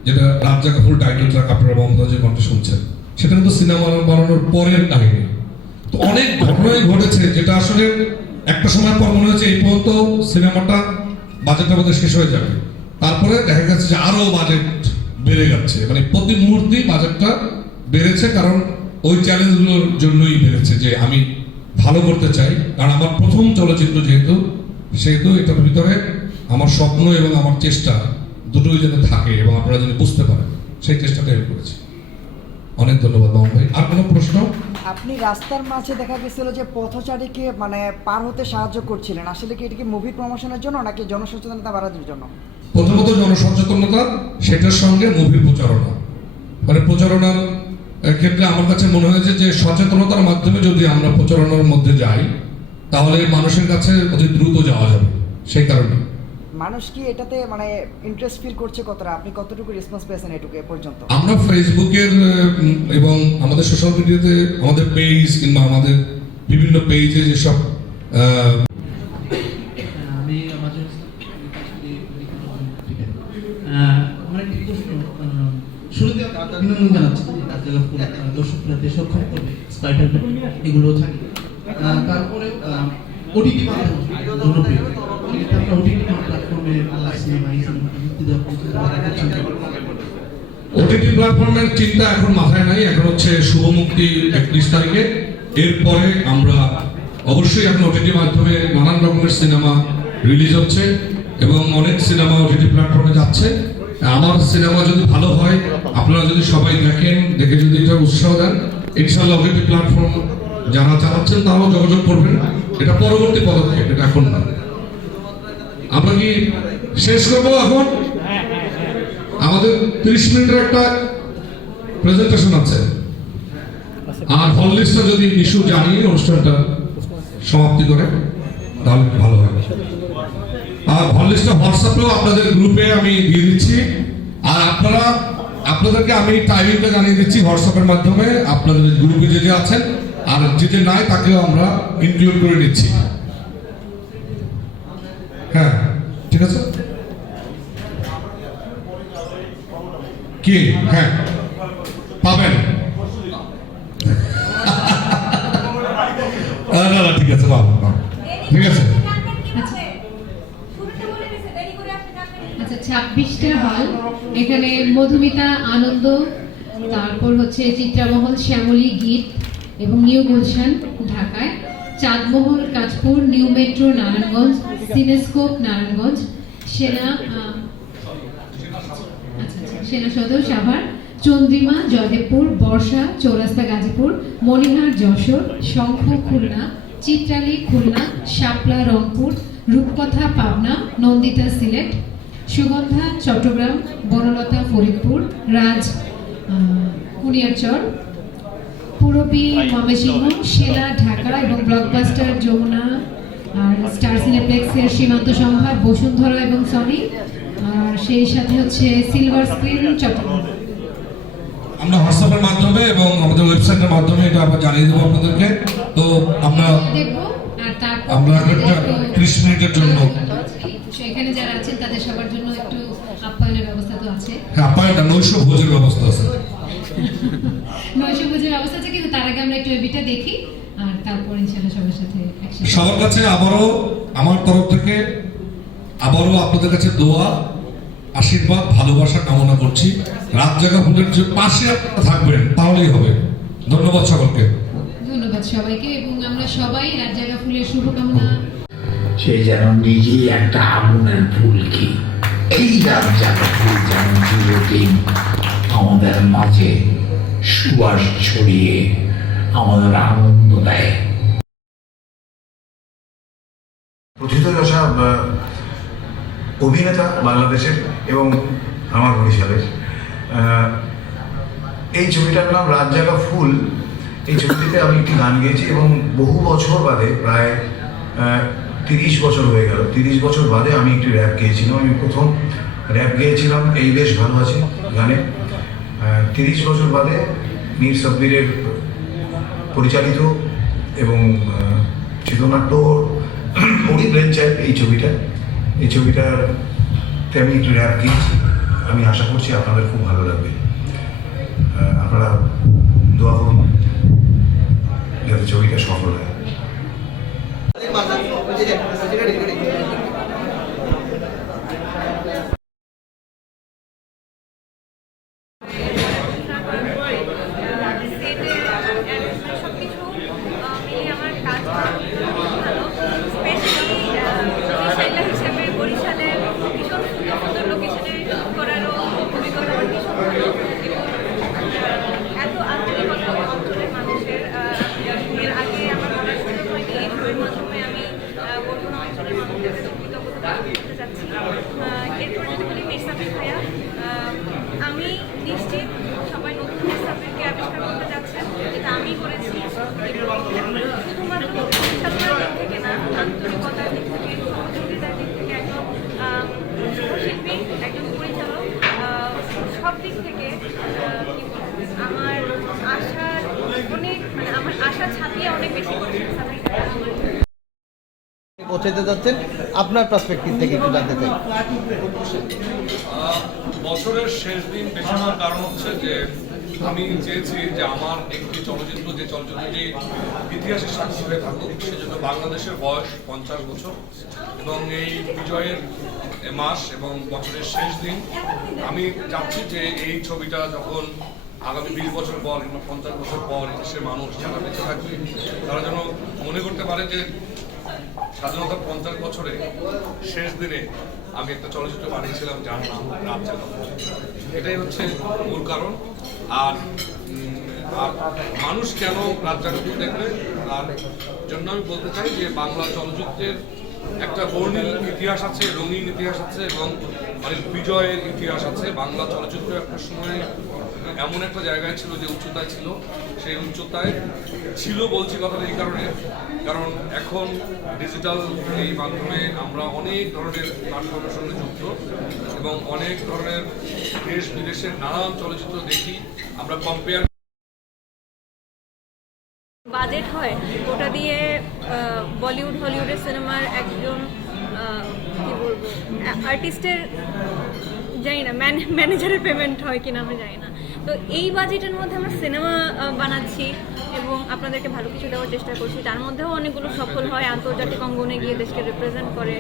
যেটা রাত জাগা ফুল টাইটেল ট্র্যাক আপনারা মমতাজের কণ্ঠে শুনছেন, সেটা কিন্তু সিনেমা বানানোর পরের কাহিনী। তো অনেক ঘটনাই ঘটেছে যেটা আসলে একটা সময় পর মনে হচ্ছে এই পর্যন্ত সিনেমাটা বাজেটটা বোধহয় শেষ হয়ে যাবে, তারপরে দেখা গেছে যে আরো বাজেট বেড়ে যাচ্ছে, মানে প্রতি মুহূর্তেই বাজেটটা বেড়েছে, কারণ ওই চ্যালেঞ্জগুলোর জন্যই বেড়েছে যে আমি ভালো করতে চাই, কারণ আমার প্রথম চলচ্চিত্র সেহেতু এটার ভিতরে আমার স্বপ্ন এবং আমার চেষ্টা দুটোই যেন থাকে এবং আপনারা যেন বুঝতে পারেন, সেই চেষ্টাটাই আমি করেছি। অনেক ধন্যবাদ মামুন ভাই। আর কোনো প্রশ্ন? আপনি রাস্তার মাঝে দেখা গেছিল যে পথচারীকে মানে পার হতে সাহায্য করছিলেন, আসলে কি এটা কি মুভি প্রমোশনের জন্য নাকি জনসচেতনতা বাড়ানোর জন্য? প্রথমত জনসচেতনতা, সেটার সঙ্গে মুভির প্রচারণা, মানে প্রচারণার ক্ষেত্রে আমার কাছে মনে হয়েছে যে সচেতনতার মাধ্যমে যদি আমরা প্রচারণার মধ্যে যাই তাহলে মানুষের কাছে অতি দ্রুত যাওয়া যাবে, সেই কারণে। মানুষ কি এটাতে মানে ইন্টারেস্ট ফিল করছে কতটা, আপনি কতটুকু রেসপন্স পেয়েছেন এটুকু এ পর্যন্ত? আমরা ফেসবুকের এবং আমাদের সোশ্যাল মিডিয়াতে আমাদের পেজ কিংবা আমাদের বিভিন্ন পেজে যেসব আমি আমাদের আমার একটি প্রশ্ন, শুরুতে অভিনন্দন জানাচ্ছি দর্শকরা দেশক্ষণ করবে স্পাইডারম্যান এগুলো থাকে, তারপরে ওটিটি মাধ্যমে জনপ্রিয় ওটিটি প্ল্যাটফর্মে সিনেমা মুক্তি দেওয়া ওটিটি প্ল্যাটফর্মের চিন্তা এখন মাথায় নাই, এখন হচ্ছে শুভ মুক্তি 31 তারিখে, এরপরে আমরা অবশ্যই এখন ওটিটি মাধ্যমে নানান রকমের সিনেমা রিলিজ হচ্ছে এবং অনেক সিনেমা ওটিটি প্ল্যাটফর্মে যাচ্ছে। আমার সিনেমা যদি ভালো হয়, আপনারা যদি সবাই দেখেন, দেখে যদি এটা উৎসাহ দেন, ইনশাআল্লাহ ওটিটি প্ল্যাটফর্ম যারা চালাচ্ছেন তারাও যোগাযোগ করবেন, এটা পরবর্তী পদক্ষেপ, এটা এখন না। আমরা কি শেষ করবো এখন? আমাদের 30 মিনিটের একটা প্রেজেন্টেশন আছে, আর হল লিস্টটা যদি ইস্যু জানিয়ে অনুষ্ঠানটা সমাপ্তি করে তাহলে ভালো হবে। আর হল লিস্টটা হোয়াটসঅ্যাপেও আপনাদের গ্রুপে আমি দিয়ে দিচ্ছি, আর আপনাদেরকে আমি টাইমিংটা জানিয়ে দিচ্ছি হোয়াটসঅ্যাপের মাধ্যমে, আপনাদের গ্রুপে যে আছেন আর যে নাই তাকেও আমরা ইনক্লুড করে নিচ্ছি। হ্যাঁ, ঠিক আছে কি? হ্যাঁ, পাবেন। না, ঠিক আছে, ঠিক আছে। আচ্ছা, 26টা হল, এখানে মধুমিতা আনন্দ, তারপর হচ্ছে চিত্রামহল শ্যামলী গীত এবং নিউ গুলশান ঢাকায়, চাঁদমহল কাজপুর, নিউ মেট্রো নারায়ণগঞ্জ, সিনেস্কোপ নারায়ণগঞ্জ, সেনা সদর সাভার, চন্দ্রিমা জয়দেবপুর, বর্ষা চৌরাস্তা গাজীপুর, মনিহার যশোর, শঙ্খ খুলনা, চিত্রালী খুলনা, শাপলা রংপুর, রূপকথা পাবনা, নন্দিতা সিলেট, সুগন্ধা চট্টগ্রাম, বনলতা ফরিদপুর, রাজ কুনিয়ারচর, পুরবী ময়মনসিংহ, শিলা ঢাকা এবং ব্লকবাস্টার যমুনা, আর স্টার সিনেপ্লেক্সের সীমান্ত সম্ভার, বসুন্ধরা এবং সনি, আর সেই সাথে হচ্ছে সিলভার স্ক্রিন চট্টগ্রাম। আমরা হোয়াটসঅ্যাপের মাধ্যমে এবং আমাদের ওয়েবসাইটের মাধ্যমে এটা আবার জানিয়ে দেবো আপনাদেরকে। তো আমরা দেখবো, আর তারপর আমরা একটা 30 মিনিটের জন্য এখানে যারা আছেন তাদের সবার জন্য একটু আপ্যায়নের ব্যবস্থা তো আছে। হ্যাঁ, আপ্যায়নটা নৈশ ভোজের ব্যবস্থা আছে, নৈশ ভোজের ব্যবস্থা আছে, কিন্তু তার আগে আমরা একটু এবিটা দেখি আর তারপর ইনশাআল্লাহ সবার সাথে একসাথে। সবার কাছে আবারও আমার তরফ থেকে আবারও আপনাদের কাছে দোয়া, আশীর্বাদ, ভালোবাসা কামনা করছি। রাত জাগা ফুলের পাশে থাকবেন, তাহলেই হবে। ধন্যবাদ সকলকে। ধন্যবাদ সবাইকে, এবং আমরা সবাই রাত জাগা ফুলের শুভকামনা। সে যেন নিজেই একটা আগুনের ফুলকি, এই রাত জাগা ফুল যেন চিরদিন আমাদের মাঝে সুবাস ছড়িয়ে আমাদের আনন্দ দেয়। প্রথিতযশা অভিনেতা বাংলাদেশের এবং আমার বরিশালের। এই ছবিটার নাম রাত জাগা ফুল। এই ছবিটিতে আমি একটি গান গেয়েছি এবং বহু বছর বাদে, প্রায় 30 বছর হয়ে গেল, 30 বছর বাদে আমি একটি র্যাপ গেয়েছিলাম। আমি প্রথম র্যাপ গেয়েছিলাম এই বেশ ভালো আছে গানে। 30 বছর বাদে মীর সাব্বিরের পরিচালিত এবং চিত্রনাট্য উনি ব্রেনচাইল্ড এই ছবিটাতে আমি একটু র্যাপ গিয়েছি। আমি আশা করছি আপনাদের খুব ভালো লাগবে। আপনারা দোয়া করুন যাতে ছবিটা সফল হয়। আমি নিশ্চিত সবাই নতুন মিস সাব্বিরকে আবিষ্কার করতে যাচ্ছেন, যেটা আমি করেছি। শুধুমাত্র সাধারণ দিক থেকে না, আন্তরিকতার দিক থেকে, সহযোগিতার দিক থেকে, একজন সহশিল্পী, একজন পরিচালক, সব দিক থেকে আমার আশার অনেক, মানে আমার আশা ছাপিয়ে অনেক বেশি করছে সাব্বির পৌঁছাতে যাচ্ছেন, আপনার পার্সপেক্টিভ থেকে একটু জানতে চাই। বছরের শেষ দিন বেছে নেওয়ার কারণ হচ্ছে যে আমি চেয়েছি যে আমার একটি চলচ্চিত্র, যে চলচ্চিত্রটি ইতিহাসের সাক্ষী হয়ে থাকুক, সেজন্য বাংলাদেশের বয়স 50 বছর এবং এই বিজয়ের মাস এবং বছরের শেষ দিন আমি চাচ্ছি যে এই ছবিটা যখন আগামী 20 বছর পর কিংবা 50 বছর পর দেশের মানুষ যারা বেঁচে থাকবে তারা যেন মনে করতে পারে যে স্বাধীনতার 50 বছরে শেষ দিনে আমি একটা চলচ্চিত্র বানিয়েছিলাম যার নাম রাত জাগা ফুল। এটাই হচ্ছে মূল কারণ। আর মানুষ কেন রাত জাগা ফুল দেখবে, তার জন্য আমি বলতে চাই যে বাংলা চলচ্চিত্রের একটা বর্ণিল ইতিহাস আছে, রঙিন ইতিহাস আছে এবং অনেক বিজয়ের ইতিহাস আছে। বাংলা চলচ্চিত্র একটা সময় এমন একটা জায়গায় ছিল যে উচ্চতায় ছিল, সেই উচ্চতায় ছিল বলছি কথাটা এই কারণে, কারণ এখন ডিজিটাল এই মাধ্যমে আমরা অনেক ধরনের প্ল্যাটফর্মের সঙ্গে যুক্ত এবং অনেক ধরনের দেশ বিদেশের নানান চলচ্চিত্র দেখি, আমরা কম্পেয়ার বাজেট হয় ওটা দিয়ে বলিউড হলিউডের সিনেমার একজন কি বলবো আর্টিস্টের জানি না ম্যানেজারের পেমেন্ট হয় কিনা আমি জানি না। তো এই বাজেটের মধ্যে আমরা সিনেমা বানাচ্ছি এবং আপনাদেরকে ভালো কিছু দেওয়ার চেষ্টা করছি। তার মধ্যেও অনেকগুলো সফল হয়, আন্তর্জাতিক অঙ্গনে গিয়ে দেশকে রিপ্রেজেন্ট করে।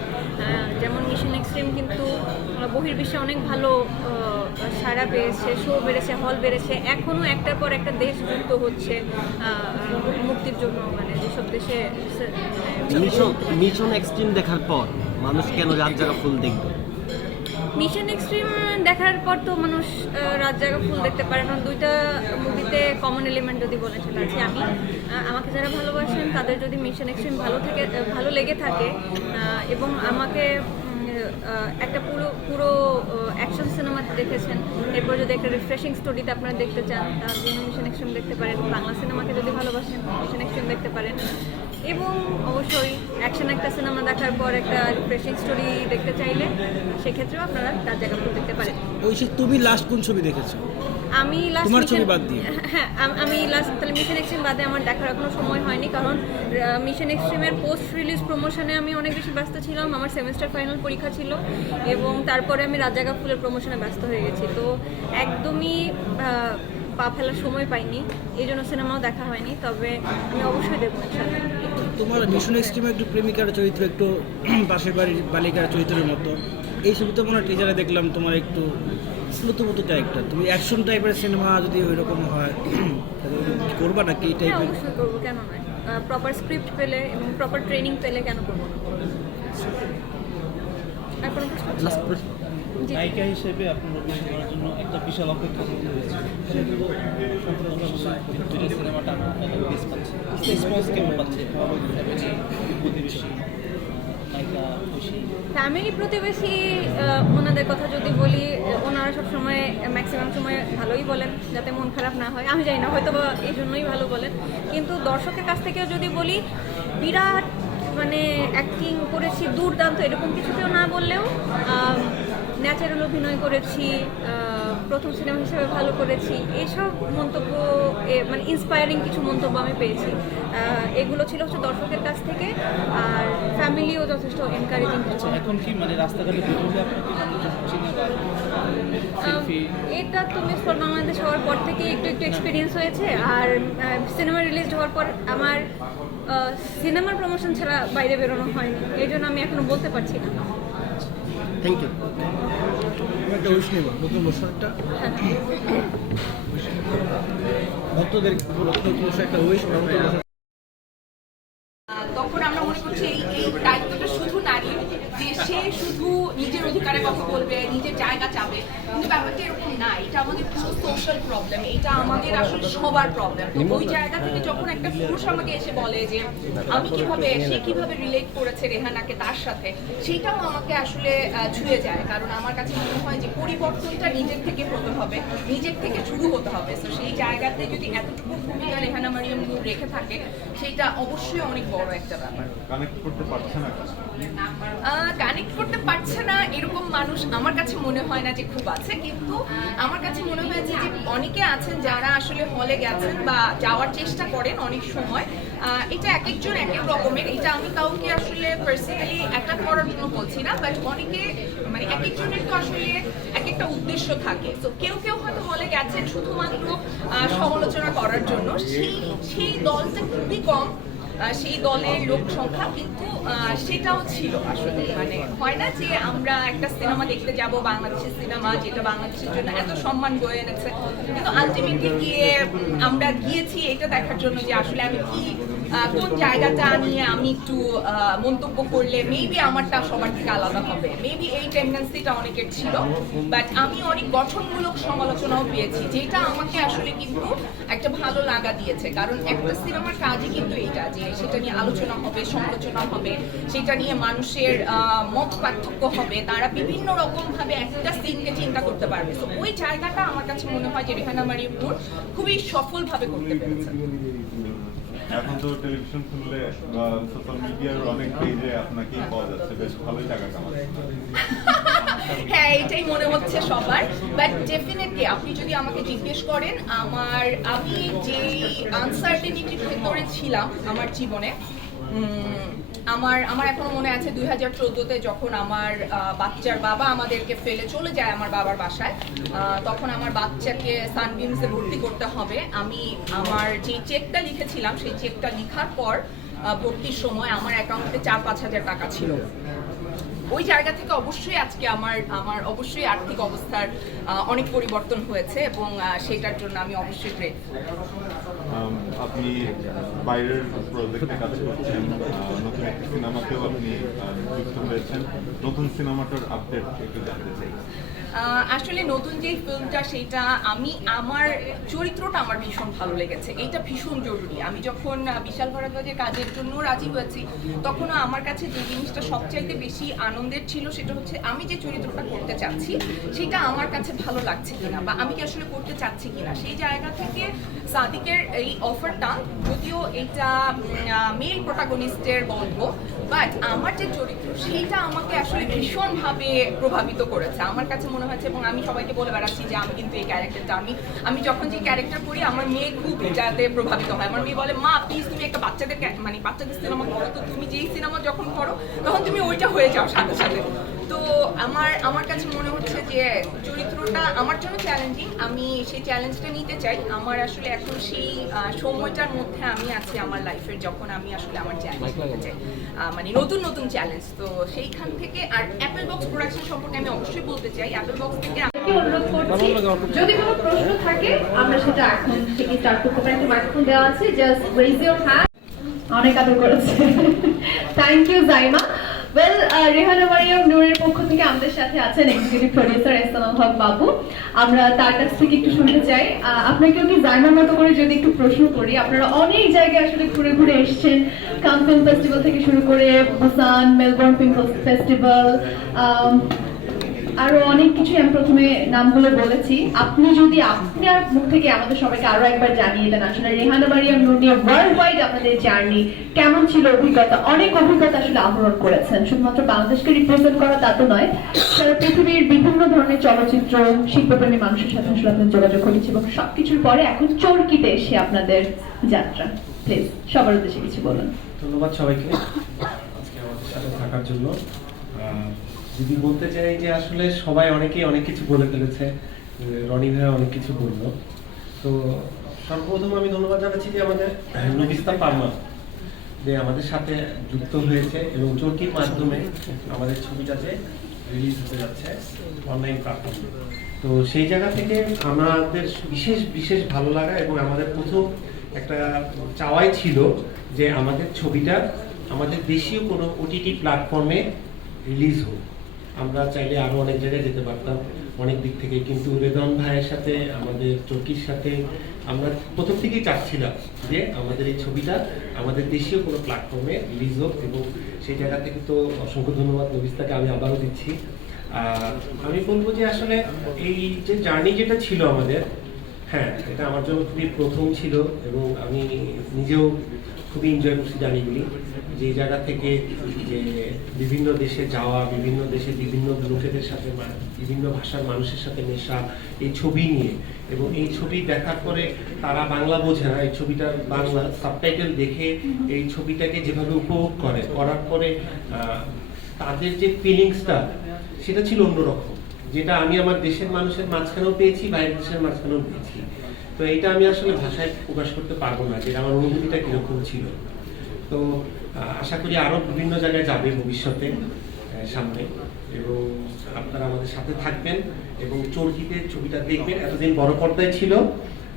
যেমন মিশন এক্সট্রিম কিন্তু বহির্বিশ্বে অনেক ভালো সাড়া পেয়েছে, শো বেড়েছে, হল বেড়েছে। এখনও একটার পর একটা দেশ যুক্ত হচ্ছে মুক্তির জন্য, মানে যেসব দেশে। মিশন এক্সট্রিম দেখার পর মানুষ কেন রাত জাগা ফুল দেখবে? মিশন এক্সট্রিম দেখার পর তো মানুষ রাত জাগা ফুল দেখতে পারে না। দুইটা মুভিতে কমন এলিমেন্ট যদি বলে সেটা আছে আমাকে যারা ভালোবাসেন তাদের যদি মিশন এক্সট্রিম ভালো লেগে থাকে এবং আমাকে একটা পুরো অ্যাকশন সিনেমা দেখেছেন, এরপর যদি একটা রিফ্রেশিং স্টোরিতে আপনারা দেখতে চান তার জন্য মিশন এক্সট্রিম দেখতে পারেন। বাংলা সিনেমাকে যদি ভালোবাসেন মিশন এক্সট্রিম দেখতে পারেন। এবং অবশ্যই অ্যাকশন একটা সিনেমা দেখার পর একটা রিফ্রেশিং স্টোরি দেখতে চাইলে সেক্ষেত্রেও আপনারা রাত জাগা ফুল দেখতে পারেন। তুমি লাস্ট কোন ছবি দেখেছো? আমি লাস্ট তাহলে মিশন এক্সট্রিম বাদে আমার দেখার এখনো সময় হয়নি, কারণ মিশন এক্সট্রিমের পোস্ট রিলিজ প্রমোশনে আমি অনেক বেশি ব্যস্ত ছিলাম। আমার সেমিস্টার ফাইনাল পরীক্ষা ছিল এবং তারপরে আমি রাত জাগা ফুলের প্রমোশনে ব্যস্ত হয়ে গেছি। তো একদমই পা ফেলার সময় পাইনি, এই জন্য সিনেমাও দেখা হয়নি। তবে আমি অবশ্যই দেখবো। তোমার মিশন এক্সট্রিমে একটু প্রেমিকার চরিত্র, একটু পাশের বাড়ির বালিকার চরিত্রের মতো। এই ছবিতে মনে হয় টিজারে দেখলাম তোমার একটু নতুন ক্যারেক্টার। তুমি অ্যাকশন টাইপের সিনেমা যদি ওই রকম হয় করবা নাকি এই টাইপের? অবশ্যই করবো, কেন নয়। প্রপার স্ক্রিপ্ট পেলে এবং প্রপার ট্রেনিং পেলে কেন করবো না? আর কোনো প্রশ্ন আছে? জি। নায়িকা হিসেবে আপনার অভিনয় করার জন্য একটা বিশাল অপেক্ষা করতে হয়েছে। সিনেমাটা রেসপন্স কেমন পাচ্ছে প্রতিবেশী নায়িকা খুশি? ফ্যামিলি প্রতিবেশী ওনাদের কথা যদি বলি, ওনারা সবসময় ম্যাক্সিমাম সময় ভালোই বলেন, যাতে মন খারাপ না হয়। আমি জানি না, হয়তো বা এই জন্যই ভালো বলেন। কিন্তু দর্শকের কাছ থেকেও যদি বলি, বিরাট মানে অ্যাক্টিং করেছি দুর্দান্ত এরকম কিছু কেউ না বললেও ন্যাচারাল অভিনয় করেছি, প্রথম সিনেমা হিসেবে ভালো করেছি, এইসব মন্তব্য মানে ইন্সপায়ারিং কিছু মন্তব্য আমি পেয়েছি। এগুলো ছিল হচ্ছে দর্শকের কাছ থেকে, আর ফ্যামিলিও যথেষ্ট এনকারেজিং কিছু। এখন কি মানে রাস্তাঘাটে বেরোলে আপনাকে মানুষজন চিনে বা সেলফি? এটা তো মিস ফর বাংলাদেশ হওয়ার পর থেকে একটু একটু এক্সপিরিয়েন্স হয়েছে। আর সিনেমা রিলিজ হওয়ার পর আমার সিনেমার প্রমোশন ছাড়া বাইরে বেরোনো হয়নি, এই জন্য আমি এখনো বলতে পারছি না। Thank you. একটা উইশ নেব, নতুন বছরটা ভক্তদের একটা উইশ। তখন আমরা মনে করছি এই দায়িত্বটা শুধু নারীর, যে সে শুধু নিজের অধিকারের কথা বলবে, নিজের জায়গা চাবে, কিন্তু ব্যাপারটা এরকম না। এটা আমাদের পুরো সোশ্যাল প্রবলেম, এটা আমাদের আসলে সবার প্রবলেম। তো ওই জায়গা থেকে যখন একটা পুরুষ আমাকে এসে বলে যে সে কিভাবে রিলেট করেছে রেহানাকে তার সাথে, সেটাও আমাকে আসলে ছুঁয়ে যায়। কারণ আমার কাছে মনে হয় যে পরিবর্তনটা নিজের থেকে হতে হবে, নিজের থেকে শুরু হতে হবে। তো সেই জায়গাতে যদি এতটুকু ভূমিকা রেহানা মারিয়াম নূর রেখে থাকে, সেটা অবশ্যই অনেক বড় একটা ব্যাপার। কানেক্ট করতে পারছে না, কানেক্ট করতে পারছে না এরকম মানুষ আমার কাছে মনে হয় না যে খুব আছে। কিন্তু আমার কাছে মনে হয়েছে যে অনেকে আছেন যারা আসলে হলে গেছেন বা যাওয়ার চেষ্টা করেন অনেক সময়। এটা এক একজন এক এক রকমের, এটা আমি কাউকে আসলে পার্সোনালি অ্যাটাক করার জন্য বলছি না, বাট অনেকে মানে এক একজনের তো আসলে এক একটা উদ্দেশ্য থাকে। তো কেউ কেউ হয়তো হলে গেছেন শুধুমাত্র সমালোচনা করার জন্য, সেই দলটা খুবই কম, সেই দলের লোক সংখ্যা, কিন্তু সেটাও ছিল আসলে। মানে হয় না যে আমরা একটা সিনেমা দেখতে যাব, বাংলাদেশের সিনেমা যেটা বাংলাদেশের জন্য এত সম্মান বয়ে এনেছে, কিন্তু আলটিমেটলি গিয়ে আমরা গিয়েছি এটা দেখার জন্য যে আসলে আমি কি কোন জায়গাটা নিয়ে আমি একটু মন্তব্য করলে মেবি আমারটা সবার থেকে আলাদা হবে, মেবি এই টেন্ডেন্সিটা অনেকের ছিল। বাট আমি অনেক গঠনমূলক সমালোচনাও পেয়েছি, যেটা আমাকে আসলে কিন্তু একটা ভালো লাগা দিয়েছে। কারণ একটা সিনেমার কাজই কিন্তু এইটা, যে সেটা নিয়ে আলোচনা হবে, সমালোচনা হবে, সেটা নিয়ে মানুষের মত পার্থক্য হবে, তারা বিভিন্ন রকম ভাবে একটা সিনকে চিন্তা করতে পারবে। তো ওই জায়গাটা আমার কাছে মনে হয় যে রেহানা মারিয়াম নূর খুবই সফলভাবে করতে পেরেছে। এখন তো টেলিভিশন খুললে বা সোশ্যাল মিডিয়ার অনেক পেজে আপনাকে পাওয়া যাচ্ছে, বেশ ভালোই টাকা কামাচ্ছে। হ্যাঁ, এটাই মনে হচ্ছে সবার। বাট ডেফিনেটলি আপনি যদি আমাকে জিজ্ঞেস করেন, আমি যে আনসার্টেনিটির ভেতরে ছিলাম আমার জীবনে, আমার এখনো মনে আছে 2014-তে যখন আমার বাচ্চার বাবা আমাদেরকে ফেলে চলে যায় আমার বাবার বাসায়, তখন আমার বাচ্চাকে সানবিমসে ভর্তি করতে হবে। আমি আমার যে চেকটা লিখেছিলাম, সেই চেকটা লেখার পর ভর্তির সময় আমার অ্যাকাউন্টে 4-5 হাজার টাকা ছিল। ওই জায়গা থেকে অবশ্যই আজকে আমার অবশ্যই আর্থিক অবস্থার অনেক পরিবর্তন হয়েছে, এবং সেটার জন্য আমি অবশ্যই গ্রেটফুল। আপনি বাইরের প্রজেক্টে কাজ করছেন, নতুন একটি সিনেমাতেও আপনি যুক্ত হয়েছেন। নতুন সিনেমাটার আপডেট একটু জানতে চাই। আসলে নতুন যে ফিল্মটা, সেটা আমার চরিত্রটা আমার ভীষণ ভালো লেগেছে, এটা ভীষণ জরুরি। আমি যখন বিশাল ভারদ্বাজের কাজের জন্য রাজি হয়েছি, তখনও আমার কাছে যে জিনিসটা সবচাইতে বেশি আনন্দের ছিল, সেটা হচ্ছে আমি যে চরিত্রটা করতে চাচ্ছি সেটা আমার কাছে ভালো লাগছে কিনা, বা আমি কি আসলে করতে চাচ্ছি কিনা। সেই জায়গা থেকে সাদিকের এই অফারটা, যদিও এটা মেল প্রোটাগনিস্টের গল্প, বাট আমার যে চরিত্র সেইটা আমাকে আসলে ভীষণভাবে প্রভাবিত করেছে আমার কাছে মনে হয়েছে। এবং আমি সবাইকে বলে বেড়াচ্ছি যে আমি কিন্তু এই ক্যারেক্টারটা, আমি যখন যে ক্যারেক্টার করি, আমার মেয়ে খুব এটাতে প্রভাবিত হয়। আমার মেয়ে বলে, মা প্লিজ তুমি একটা বাচ্চাদের সিনেমা করো, তো তুমি যেই সিনেমা যখন করো তখন তুমি ওইটা হয়ে যাও সাথে সাথে। তো আমার কাছে মনে হচ্ছে যে চরিত্রটা আমার জন্য চ্যালেঞ্জিং, আমি সেই চ্যালেঞ্জটা নিতে চাই। আমার আসলে এখন সেই সময়টার মধ্যে আমি আছি আমার লাইফের, যখন আমি আসলে আমার চ্যালেঞ্জ নিতে চাই, মানে নতুন নতুন চ্যালেঞ্জ। তো সেইখান থেকে, আর অ্যাপল বক্স প্রোডাকশন সম্পর্কে আমি অবশ্যই বলতে চাই, অ্যাপল বক্স থেকে অনুরোধ করছি যদি কোনো প্রশ্ন থাকে আমরা সেটা এখন থেকে স্টার্ট করতে পারি। একটা মাইক্রোফোন দেওয়া আছে, জাস্ট রেজ ইওর হ্যান্ড। অনেক আদর করেছে। Thank you Zaima. Well, Rehana Mariam নূরের পক্ষ থেকে আমাদের সাথে আছেন এক্সিকিউটিভ প্রোডিউসার এহসানুল হক বাবু। আমরা তার কাছ থেকে একটু শুনতে চাই। আপনাকেও কি জাইমার মতো করে যদি একটু প্রশ্ন করি, আপনারা অনেক জায়গায় আসলে ঘুরে ঘুরে এসেছেন, কান ফিল্ম ফেস্টিভ্যাল থেকে শুরু করে বুসান, মেলবোর্ন ফিল্ম ফেস্টিভ্যাল, আরো অনেক কিছু আমি প্রথমে নামগুলো বলেছি। আপনি যদি আপনার মুখ থেকে আমাদের সবাইকে আরো একবার জানিয়ে দেন আসলে রেহানা মারিয়াম নূর নিয়ে ওয়ার্ল্ড ওয়াইড আপনাদের জার্নি কেমন ছিল, অভিজ্ঞতা, অনেক অভিজ্ঞতা আসলে আহরণ করেছেন। শুধুমাত্র বাংলাদেশকে রিপ্রেজেন্ট করা তা তো নয়, সারা পৃথিবীর বিভিন্ন ধরনের চলচ্চিত্র শিল্পপ্রেমী মানুষের সাথে আসলে আপনার যোগাযোগ ঘটেছে এবং সবকিছুর পরে এখন চরকিতে এসে আপনাদের যাত্রা। প্লিজ সবার উদ্দেশ্যে কিছু বলুন। ধন্যবাদ সবাইকে আজকে আমাদের সাথে থাকার জন্য। যদি বলতে চাই যে আসলে সবাই অনেকেই অনেক কিছু বলে ফেলেছে, রনি ভাই অনেক কিছু বললো। তো সর্বপ্রথম আমি ধন্যবাদ জানাচ্ছি যে আমাদের নবিস্তা পারমা যে আমাদের সাথে যুক্ত হয়েছে এবং চরকির মাধ্যমে আমাদের ছবিটাতে রিলিজ হতে যাচ্ছে অনলাইন প্ল্যাটফর্মে। তো সেই জায়গা থেকে আমাদের বিশেষ ভালো লাগা এবং আমাদের প্রথম একটা চাওয়াই ছিল যে আমাদের ছবিটা আমাদের দেশীয় কোনো ওটিটি প্ল্যাটফর্মে রিলিজ হোক। আমরা চাইলে আরও অনেক জায়গায় যেতে পারতাম অনেক দিক থেকে, কিন্তু রেদন ভাইয়ের সাথে আমাদের চরকির সাথে আমরা প্রথম থেকেই চাচ্ছিলাম যে আমাদের এই ছবিটা আমাদের দেশীয় কোনো প্ল্যাটফর্মে রিলিজ হোক, এবং সেই জায়গা থেকে তো অসংখ্য ধন্যবাদ নবিস্তাকে আমি আবারও দিচ্ছি। আমি বলবো যে আসলে এই যে জার্নি যেটা ছিল আমাদের, হ্যাঁ এটা আমার জন্য খুবই প্রথম ছিল এবং আমি নিজেও খুবই এনজয় করছি জার্নিগুলি। যে জায়গা থেকে যে বিভিন্ন দেশে যাওয়া, বিভিন্ন দেশে বিভিন্ন লোকেদের সাথে, বিভিন্ন ভাষার মানুষের সাথে মেশা, এই ছবি নিয়ে, এবং এই ছবি দেখার পরে তারা বাংলা বোঝে না, এই ছবিটার বাংলা সাবটাইটেল দেখে এই ছবিটাকে যেভাবে উপভোগ করার পরে তাদের যে ফিলিংসটা সেটা ছিল অন্যরকম, যেটা আমি আমার দেশের মানুষের মাঝখানেও পেয়েছি, বাইরের দেশের মাঝখানেও পেয়েছি। তো এইটা আমি আসলে ভাষায় প্রকাশ করতে পারবো না যে আমার অনুভূতিটা কিরকম ছিল। তো আশা করি আরো বিভিন্ন জায়গায় যাবে ভবিষ্যতে সামনে, এবং আপনারা আমাদের সাথে থাকবেন এবং চরকিতে ছবিটা দেখবেন। এতদিন বড় পর্দায় ছিল,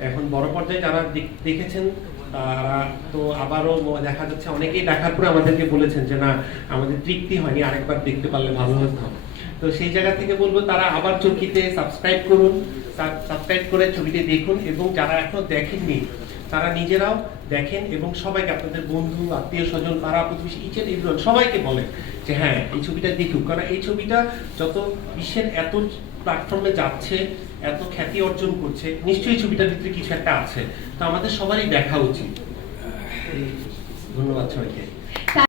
এখন বড় পর্দায় যারা দেখেছেন তারা তো আবারও দেখা যাচ্ছে অনেকেই দেখার পরে আমাদেরকে বলেছেন যে না আমাদের তৃপ্তি হয়নি, আরেকবার দেখতে পারলে ভালো হতো। তো সেই জায়গা থেকে বলবো তারা আবার চরকিতে সাবস্ক্রাইব করুন, সাবস্ক্রাইব করে ছবিটি দেখুন, এবং যারা এখনো দেখেননি তারা নিজেরাও দেখেন এবং সবাইকে, আপনাদের বন্ধু, আত্মীয় স্বজন, পাড়া প্রতিবেশী, সবাইকে বলেন যে হ্যাঁ এই ছবিটা দেখুক। কারণ এই ছবিটা যত বিশ্বের এত প্ল্যাটফর্মে যাচ্ছে, এত খ্যাতি অর্জন করছে, নিশ্চয়ই ছবিটার ভিতরে কিছু একটা আছে, তো আমাদের সবারই দেখা উচিত। ধন্যবাদ সবাইকে।